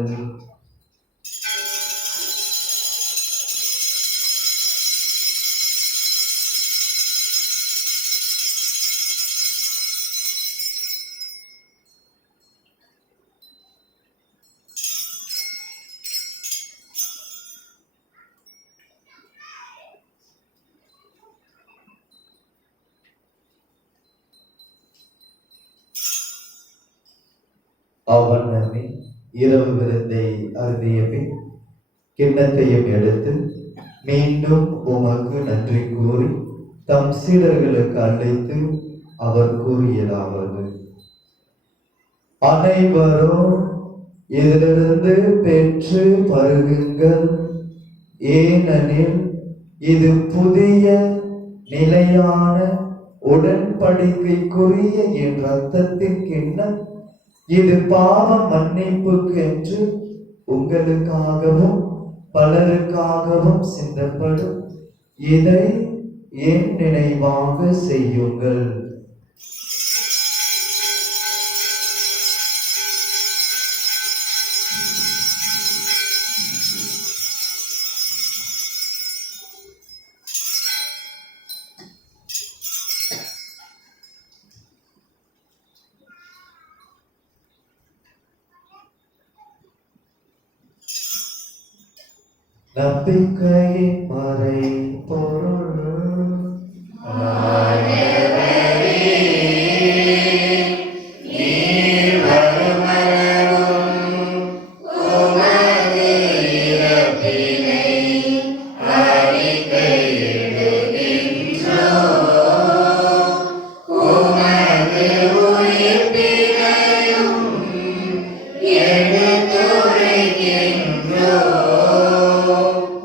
அவ்வண்ணமே இரவு விருந்தை அருந்திய பின் கிண்ணத்தையும் எடுத்து மீண்டும் உமக்கு நன்றி கூறி தம் சீடர்களுக்கு அழைத்து அவர் கூறியதாவது: அனைவரும் இதிலிருந்து பெற்று பருகுங்கள், ஏனெனில் இது புதிய நிலையான உடன்படிக்கைக்குரிய என் இரத்தத்தின் கிண்ணம். இது பாவ மன்னிப்புக்கு என்று உங்களுக்காகவும் பலருக்காகவும் சிந்தப்படும். இதை என் நினைவாக செய்யுங்கள். நம்பிக்கையின் மறை பொருள்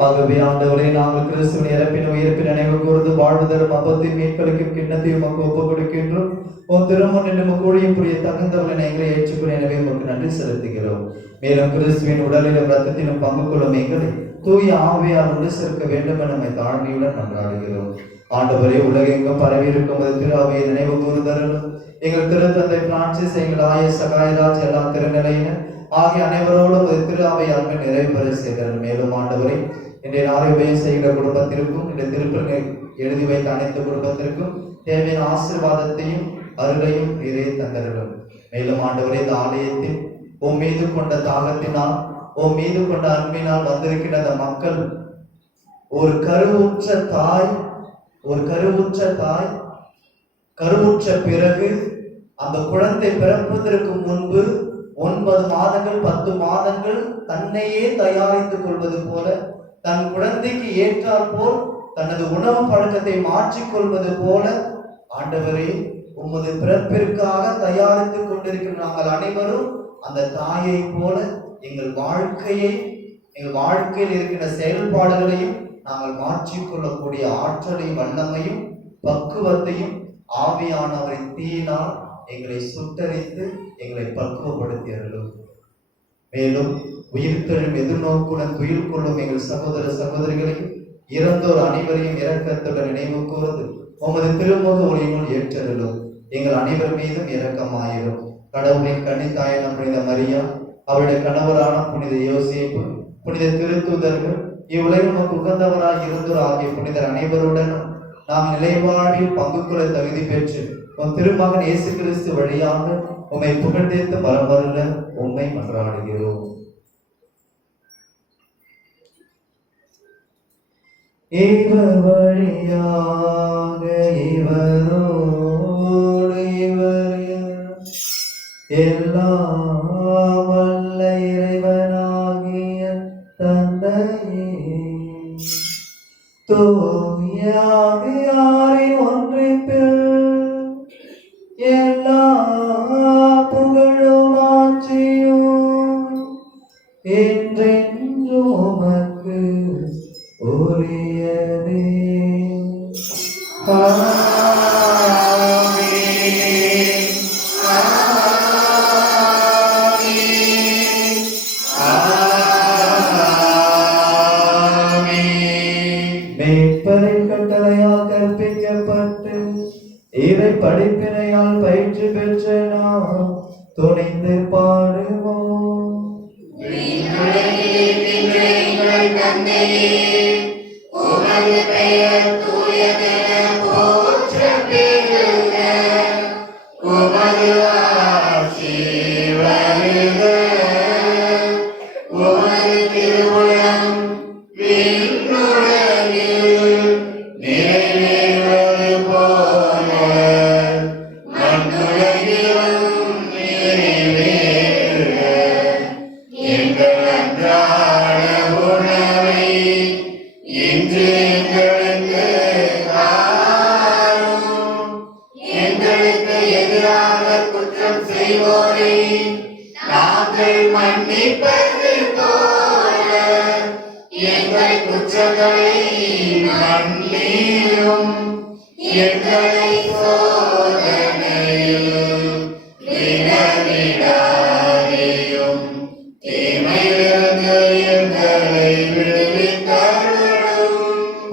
ஆகவே ஆண்டவரே, நாங்கள் கிறிஸ்துவின் இறப்பின் உயிர்ப்பின் நினைவு கூர்ந்து வாழ்வு தரும் அப்பத்தின் மீட்களுக்கும் கிண்ணத்தையும் உமக்கு ஒப்புக் கொடுக்கின்றோம். உன் திருமணம் நமக்கு ஊழியம் புரிய தகுந்தவர்களை எங்களை ஏற்றுக்கொள்ள எனவே உமக்கு நன்றி செலுத்துகிறோம். மேலும் கிறிஸ்துவின் உடலிலும் ரத்தத்திலும் பங்கு கொள்ளும் எங்களை தூய ஆவியால் ஒன்று சேர்க்க வேண்டும் என நம்மை தாழ்மையுடன் மன்றாடுகிறோம். ஆண்டவரே, உலகெங்கும் பரவி இருக்கும் திரு அவையை நினைவு கூர்ந்தருளும். எங்கள் திருத்தந்தை பிரான்சிஸ், எங்கள் ஆய சகாயராஜ், எல்லா திருநிலையினர் ஆகிய அனைவரோடும் திரு அவை அன்பை நிறைவு பெற செய்கிறார். மேலும் ஆண்டவரை, இன்றைய ஆரோக்கியம் செய்கிற குடும்பத்திற்கும் இந்த திருப்பங்களை எழுதி வைத்த அனைத்து குடும்பத்திற்கும் தேவையான ஆசீர்வாதத்தையும் அருளையும் நீரே தந்தருளும். மேலும் ஆண்டவரே, இந்த ஆலயத்தில் உன் மீது கொண்ட தாகத்தினால், உன் மீது கொண்ட அன்பினால் வந்திருக்கிற அந்த மக்கள் ஒரு கருவுற்ற தாய் கருவுற்ற பிறகு அந்த குழந்தை பிறப்பதற்கு முன்பு 9 மாதங்கள் 10 மாதங்கள் தன்னையே தயாரித்துக் கொள்வது போல, தன் குழந்தைக்கு ஏற்றால் போல் தனது உணவு பழக்கத்தை மாற்றிக்கொள்வது போல ஆண்டவரே, உமது பிறப்பிற்காக தயாரித்துக் கொண்டிருக்கிற நாங்கள் அனைவரும் அந்த தாயை போல எங்கள் வாழ்க்கையில் இருக்கிற செயல்பாடுகளையும் நாங்கள் மாற்றிக்கொள்ளக்கூடிய ஆற்றலையும் வல்லமையும் பக்குவத்தையும் ஆவியானவரின் தீயினால் எங்களை சுட்டரித்து எங்களை பக்குவப்படுத்தியர்களும். மேலும் உயிர்த்தெழும் எதிர்நோக்குடன் துயில் கொள்ளும் எங்கள் சகோதர சகோதரிகளையும் இறந்தோர் அனைவரையும் இரக்கத்துடன் நினைவு கூர்ந்து உமது திருமுக ஒளியினுள் ஏற்றருளும். எங்கள் அனைவர் மீதும் இரக்கமாயிரும். கடவுளின் கன்னித்தாயான புனித மரியா, அவருடைய கணவரான புனித யோசேப்பு, புனித திருத்தூதர்கள், இவ்வுலகம் உகந்தவராய் இருந்தோர் ஆகிய புனிதர் அனைவருடனும் நாம் நிலைவாழ்வில் பங்கு கொள்ள தகுதி பெற்று உன் திருமகன் இயேசு கிறிஸ்து வழியாக உம்மை புகழ்ந்தேத்து வரவருள உம்மை மன்றாடுகிறோம். இவர் வழியாக இவரோடு இவர் எல்லாம் வல்ல இறைவனாகிய தந்தையே, தூயாவியாரின் ஒன்றிப்பில் எல்லா புகழும் ஆட்சியும் என்றென்றும் உமக்கு உரியதே. மேற்பரின் கட்டளையால் கற்பிக்கப்பட்டு இறை படிப்பினையால் பயிற்சி பெற்ற நாம் துணிந்து பாடுவோம்.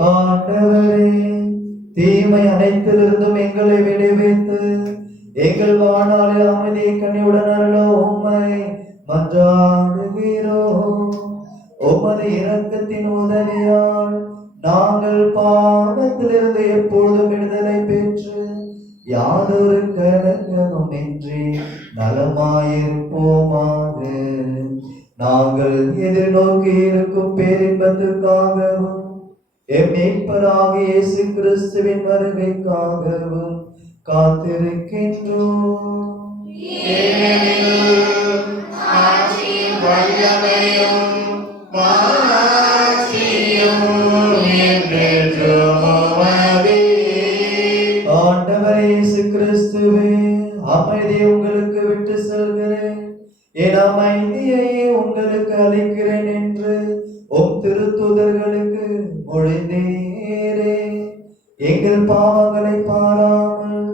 ஆண்டவரே, தீமை அனைத்திலிருந்தும் எங்களை விடுவித்து எங்கள் வாழ்நாளில் அமைதியை கனிவுடன் அருள உம்மை மன்றாடுகிறோம். உமது இரக்கத்தின் உதவியால் நாங்கள் பாவத்திலிருந்து எப்பொழுதும் விடுதலை பெற்று யாதொரு கலக்கமும் இன்றி நலமாயிருப்போமாக. நாங்கள் எதிர்நோக்கி இருக்கும் பேரின்பத்துக்காகவும் எம் மீட்பராக இயேசு கிறிஸ்துவின் வருகைக்காகவும் காத்திருக்கின்றோம். ஆட்சியும் வல்லமையும் மாட்சியும் என்றென்றும் உமதே. ஆண்டவர் இயேசு கிறிஸ்துவே, அமைதியை உங்களுக்கு விட்டு செல்கிறேன், என் அமைதியை உங்களுக்கு அளிக்கிறேன் என்று உம் திருத்தூதர்களுக்கு மொழிந்தீரே. எங்கள் பாவங்களை பாராமல்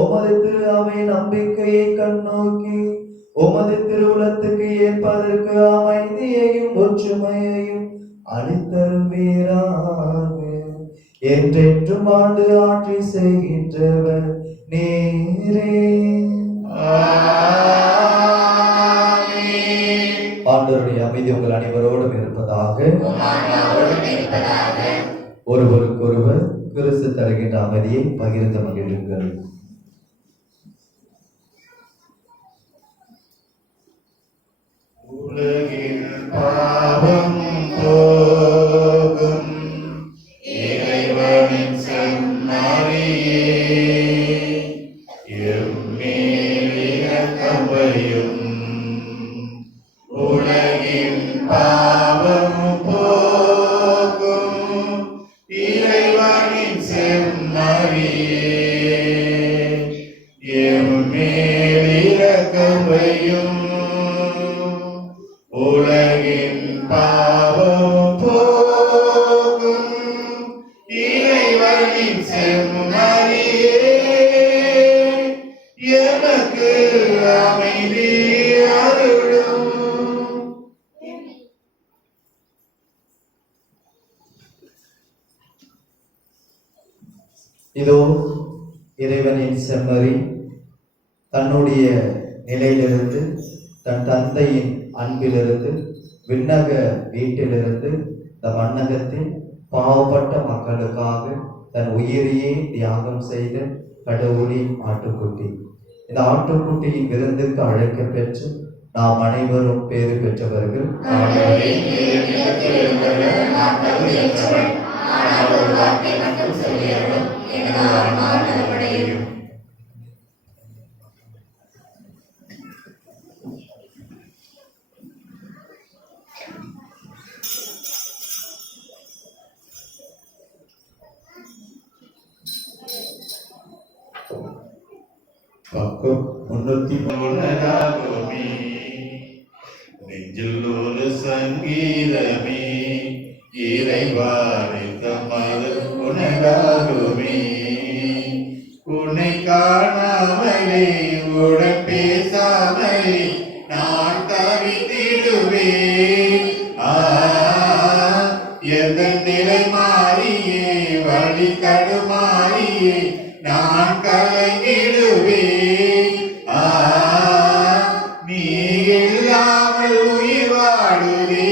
உமது திரு அவை நம்பிக்கையை கண்ணோக்கி உமது திருவுளத்துக்கு ஏற்பதற்கு அமைதியையும் ஒற்றுமையையும் அளித்தருவீராக. என்றென்றும் ஆண்டு ஆட்சி செய்கின்றவர் நீரே. ஆண்டவருடைய அமைதி உங்கள் அனைவரோடும் இருப்பதாக. ஒருவருக்கொருவர் கிறிஸ்து தருகின்ற அமைதியை பகிர்ந்து மகிழுங்கள். உலகின் பாவம் போகும் இறைவனின் செம்மறியே, எம்மேல் இரக்கம் வையும். உலகின் பாவம் போகும் இறைவனின் செம்மறியே, எம்மேல் இரக்கம் வையும். உலகின் பாவம் போகும் இறைவனின் செம்மறியே, எனக்கு அமைதி அருளும். இதோ இறைவனின் செம்மறி தன்னுடைய நிலையிலிருந்து, தன் தந்தையின் அன்பிலிருந்து, விண்ணக வீட்டிலிருந்து இந்த மண்ணகத்தில் பாவப்பட்ட மக்களுக்காக தன் உயிரையே தியாகம் செய்த கடவுளின் ஆட்டுக்குட்டி. இந்த ஆட்டுக்குட்டியின் விருந்துக்கு அழைக்க பெற்று நாம் அனைவரும் பேறு பெற்றவர்கள். பக்கம் 303 நெஞ்சில் ஒரு சங்கீதமே, இறைவானை தமது உனதாகுமே. உன்னை காணாமலே உடன் பேசாமலே நான் தவித்திடுவேன். எந்த நிலை மாறியே வழி தடுமாறியே நான் கலங்கிடுவேன். நீ இல்லாமல் உயிர் வாடுதே,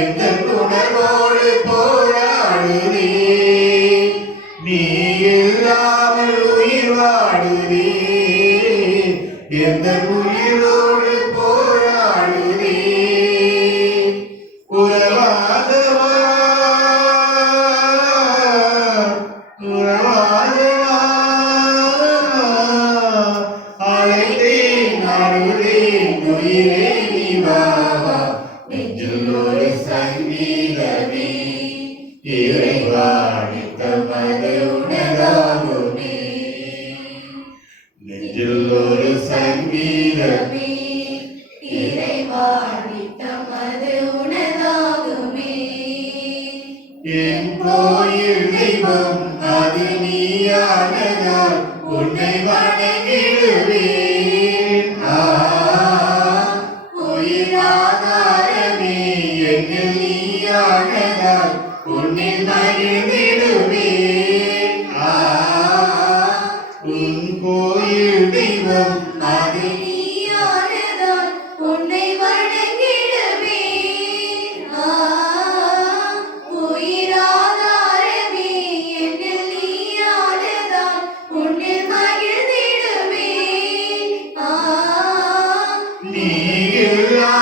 எந்த உணர்வோடு போராடுதே. நீ இல்லாமல் உயிர் வாடுதே, எந்த உயிரோடு போராடுதே. உறவாதவா சங்கீதமே, இறைவாணி தமது உணராகுமே. நெஞ்சில் ஒரு சங்கீதமே, இறைவாணி தமது உணராகுமே. என் கோயில் தெய்வம் அது நீயானதால் உன்னை வணங்கிடுவேன். உயிராதாரமே என்னில் நீயானதால் உன்னில் மகிழ்ந்திடுவேன். உன் கோயில் தெய்வம் அது நீயானதால் உன்னை வணங்கிடுவேன். உயிராதாரமே என்னில் நீயானதால் உன்னில் மகிழ்ந்திடுவேன். நீ இல்லா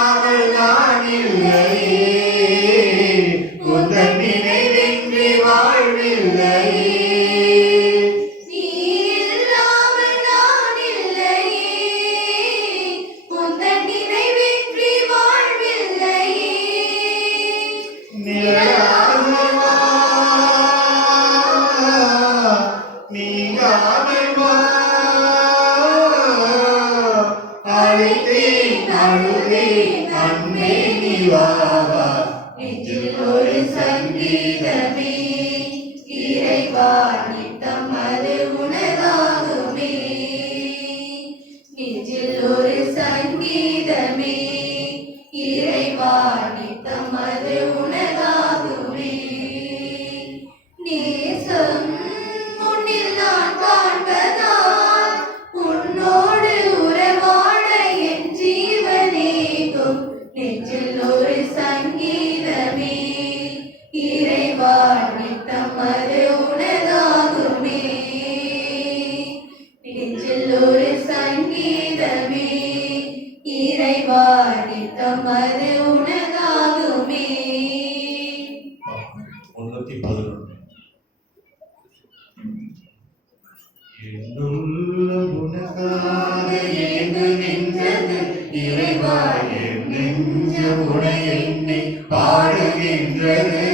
என்னுள்ள உனக்காக ஏங்குகின்றது இறைவா, என் நெஞ்சம் உனை எண்ணி பாடுகின்றது.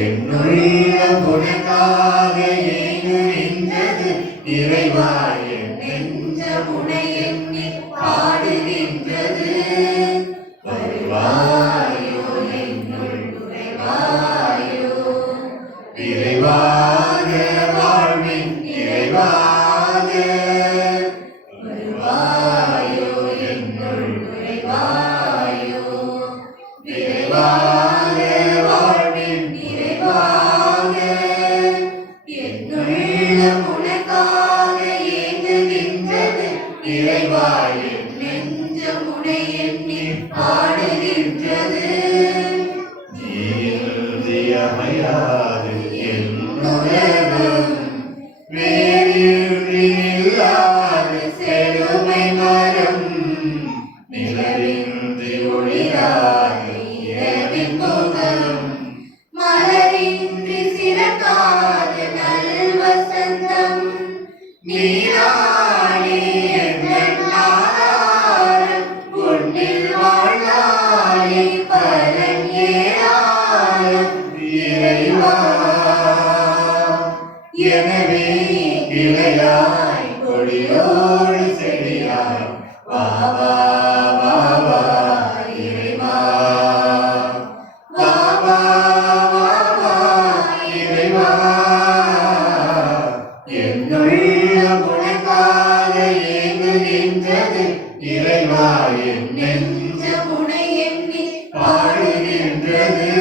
என்னுள்ள உனக்காக ஏங்குகின்றது இறைவா, என் நெஞ்சம் உனை எண்ணி பாடுகின்றது. வருவாயோ என்னுள் நுழைவாயோ, விரைவாக வாழ்வின் நிறைவாக. வருவாயோ என்னுள் நுழைவாயோ, விரைவாக வாழ்வின் நிறைவாக. என்னுள்ள உனக்காக ஏங்குகின்றது இறைவா, என் நெஞ்சம் உனை எண்ணி பாடுகின்றது. நீயமையாது என்னுலகம், வேறின்றி நில்லாத செழுமை மரம். நிலவின்றி ஒளிராத இரவின் முகம், மலரின்றி சிறக்காத நல்வசந்தம். நீரானே எங்கள் ஆதாரம், உன்னில் வாழ்ந்தாலே பலன் ஏராளம். இறைவா, எனவே இளையாய் கொடியோடு செடியாய் வா வா வா வா இறைவா. வா வா வா வா இறைவா. என்னுள்ள உனக்காக ஏங்குகின்றது இறைவா, என் நெஞ்சம் உனை எண்ணி பாடுகின்றது.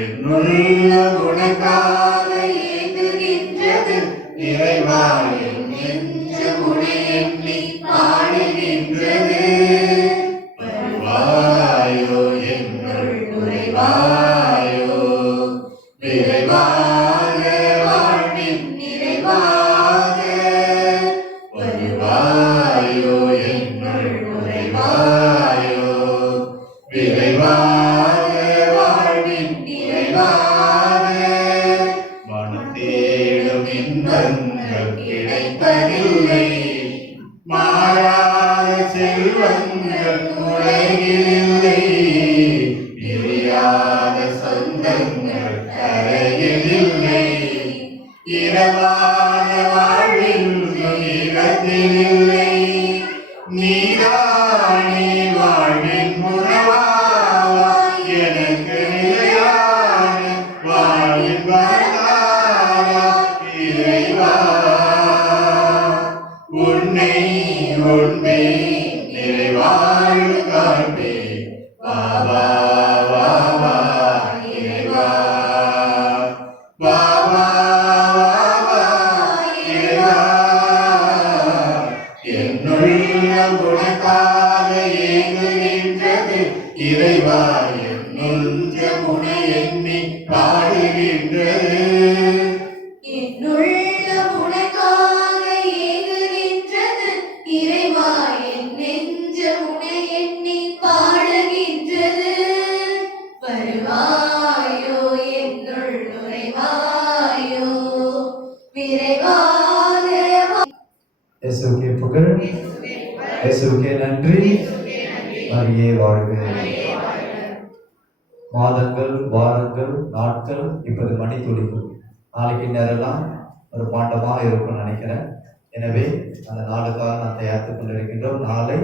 என்னுள்ள உனக்காக ஏங்குகின்றது இறைவா, என் நெஞ்சம் உனை எண்ணி பாடுகின்றது. வருவாயோ என்னுள் நுழைவாயோ, விரைவாக வாழ்வின் நிறைவாக. வருவாயோ என்னுள் நுழைவாயோ, விரைவாக வாழ்வின் நிறைவாக. மனம் தேடும் இன்பங்கள் கிடைப்பதில்லை, மாறாத செல்வங்கள் உலகில் இல்லை. பிரியாத சொந்தங்கள் தரையில் இல்லை, இரவாத வாழ்வில் இடத்தில் இல்லை. நீதானே வாழ்வின் உணவாவா, எனக்கு நிலையான வாழ்வின் வரலாறா இறைவா. உன்னை உண்மை நிறைவாழ்வு காண்பே. வா வா வா வா இறைவா. வா வா வா வா இறைவா. என்னுள்ள உனக்காக ஏங்குகின்றது இறைவா, என் நெஞ்சம் உனை எண்ணி பாடுகின்றது. என்னுள்ள உனக்காக ஏங்குகின்றது இறைவா, என் நெஞ்சம் உனை எண்ணி பாடுகின்றது. வருவாயோ என்னுள் நுழைவாயோ, விரைவாக இயேசுவுக்கே புகழ், இயேசுவுக்கே நன்றி, மரியே வாழ்க. மாதங்கள், வாரங்கள், நாட்கள், இப்போது மணித்துளிகள். நாளைக்கு நேரம்லாம் ஒரு பாண்டமாக இருக்கும்னு நினைக்கிறேன். எனவே அந்த நாளுக்காக நான் தயாரித்துக் கொண்டிருக்கின்றோம். நாளை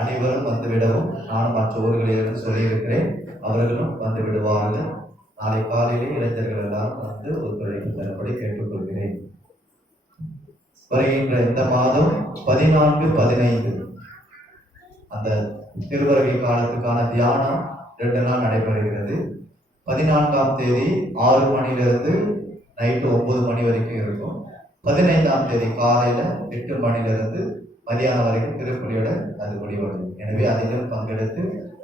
அனைவரும் வந்து விடவும் நானும் மற்ற ஊர்களிலிருந்து சொல்லியிருக்கிறேன், அவர்களும் வந்து விடுவார்கள். நாளை காலையிலே இளைஞர்கள் எல்லாரும் வந்து ஒத்துழைப்பு தரும்படி கேட்டுக்கொள்கிறேன். வருகின்ற இந்த மாதம் 14, 15 அந்த திருவருகை காலத்துக்கான தியானம் 2 நாள் நடைபெறுகிறது. 14ஆம் தேதி 6 மணிலிருந்து நைட்டு 9 மணி வரைக்கும் இருக்கும். 15ஆம் தேதி காலையில 8 மணிலிருந்து மதியானம் வரைக்கும் திருப்பலியோட அது முடிவடையும். எனவே அதிலும் பங்கெடுத்து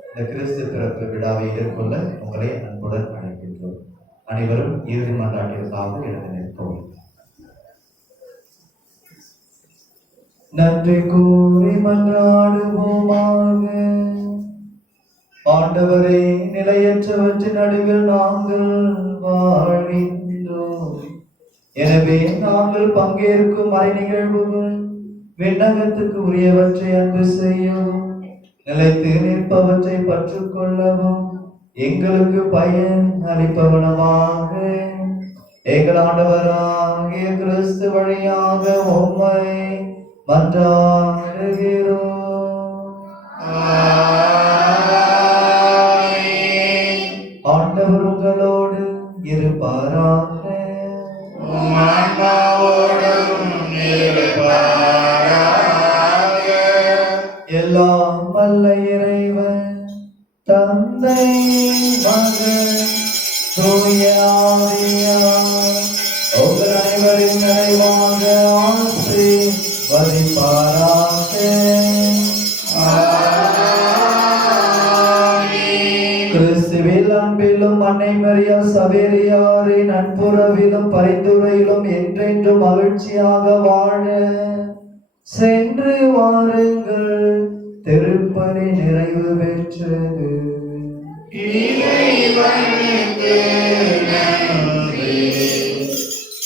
இந்த கிறிஸ்து பிறப்பு விழாவை எதிர்கொள்ள உங்களை அன்புடன் அழைக்கின்றோம். அனைவரும் இறுதி மன்றாட்டிற்காக எழுந்து நிற்போம். நன்றி கூறி மன்றாடுவோமாக. ஆண்டவரே, நிலையற்றவற்றின் நடுவில் நாங்கள் வாழ்கின்றோம். எனவே நாங்கள் பங்கேற்கும் மறை நிகழ்வுகள் விண்ணகத்துக்கு உரியவற்றை அன்பு செய்யவும் நிலைத்து நிற்பவற்றை பற்றுக்கொள்ளவும் எங்களுக்கு பயன் அளிப்பவனமாக எங்கள் ஆண்டவராகிய கிறிஸ்து வழியாக உம்மை மன்றாடுகிறோம். ஆண்டவர் உங்களோடு இருப்பாராக. எல்லாம் வல்ல இறைவன் தந்தை மகன் தூய ஆவியார் உங்கள் அனைவரின் நிறைவாக ஆசீர்வதிப்பாராக. கிறிஸ்துவில் அன்பிலும் அன்னை மரியா சவேரியாரின் நட்புறவிலும் பரிந்துரையிலும் என்றென்றும் மகிழ்ச்சியாக வாழ சென்று வாருங்கள். திருப்பலி நிறைவு பெற்றது.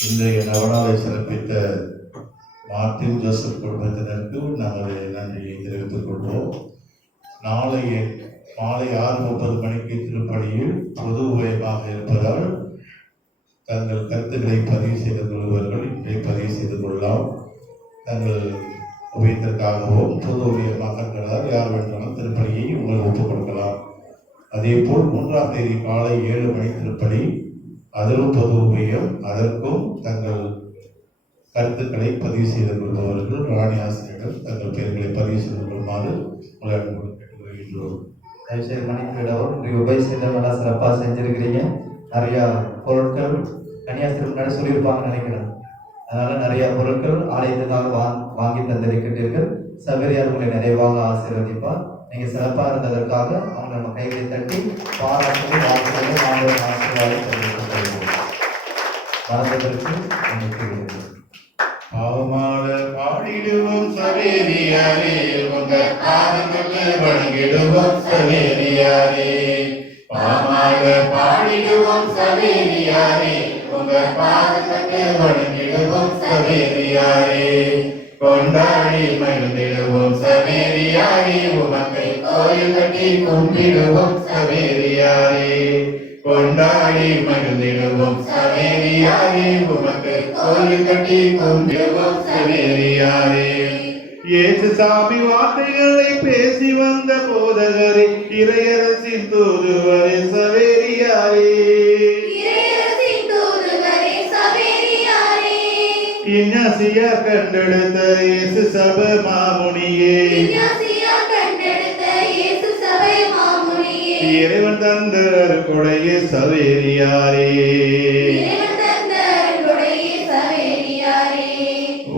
இன்றைய நவநாளை சிறப்பித்த மார்ட்டின் ஜோசப் குடும்பத்தினருக்கு நமது நன்றியை தெரிவித்துக் கொள்வோம். நாளை மாலை 6:30 மணிக்கு திருப்பலியில் பொது உபயமாக இருப்பதால் தங்கள் கருத்துக்களை பதிவு செய்து கொள்பவர்கள் இன்றை பதிவு செய்து கொள்ளலாம். தங்கள் உபயத்திற்காகவும் பொது உபயமாக இருக்கிறார் யார் வேண்டாலும் திருப்பலியை உங்களுக்கு ஒப்புக் கொடுக்கலாம். அதே போல் 3ஆம் தேதி காலை 7 மணி திருப்பலி, அதிலும் பொது உபயம், அதற்கும் தங்கள் கருத்துக்களை பதிவு செய்து கொள்பவர்கள் ராணி ஆசிரியர்கள் தங்கள் பெயர்களை பதிவு செய்து கொள்ளுமாறு உங்களை அன்போடு கேட்டுக்கொள்கின்றோம். தயவுசெய்து மன்னிப்பிடவும். இன்றைக்கு உபயசேதம் நல்லா சிறப்பாக செஞ்சிருக்கிறீங்க. நிறையா பொருட்கள் கன்னியாஸ்திரி முன்னாடி சொல்லியிருப்பாங்கன்னு நினைக்கிறேன். அதனால நிறைய பொருட்கள் ஆலயத்துக்காக வாங்கி தந்திருக்கின்றீர்கள். சபரியார் உங்களை நிறைவாக ஆசீர்வதிப்பார். நீங்க சிறப்பாக இருந்ததற்காக அவங்க நம்ம கைகளை தட்டி பாராட்டு வாழ்க்கையை நாங்கள் ஆசீர்வாதம் தெரிவித்துக் கொள்வோம். மறந்ததற்கு நினைக்கிறீர்கள். பாவமால பாடிடுவோம் சவேரியாரே, உங்க பாதங்களுக்கு வணங்கிடுவோம் சவேரியாரே. பாவமால பாடிடுவோம் சவேரியாரே, உங்க பாதங்களுக்கு வணங்கிடுவோம் சவேரியாரே. கொண்டாடி மகிழ்ந்திடுவோம் சவேரியாரே, உமக்கு கோயில் கட்டி கும்பிடுவோம் சவேரியாரே. கொண்டாடி மகிழ்ந்திடுவோம் சவேரியாரே, உமக்கு கோயில் கட்டி கும்பிடுவோம் சவேரியாரே. இயேசு சாமி வார்த்தைகளை பேசி வந்த போதகரே, இறையரசின் தூதுவரே சவேரியாரே. இஞ்ஞாசியா கண்டெடுத்த இயேசு சபை மாமுனியே, இறைவன் தந்த அருள்கொடையே சவேரியாரே.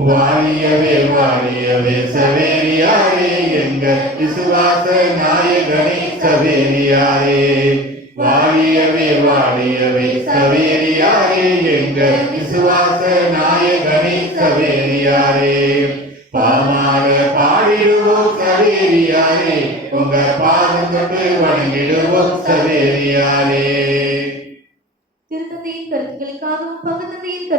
வாழியவே வாழியவே சவேரியாரே, எங்க விசுவாச நாயகனே சவேரியாரே. வாழியவே வாழியவே சவேரியாரே, எங்க விசுவாச நாயகனே சவேரியாரே. பாமால பாடிடுவோம் சவேரியாரே, உங்க பாதம் தொட்டு வணங்கிடுவோம் சவேரியாரே. திருத்தந்தையின் கருத்துக்களுக்காகவும் பகுத்தந்தையின்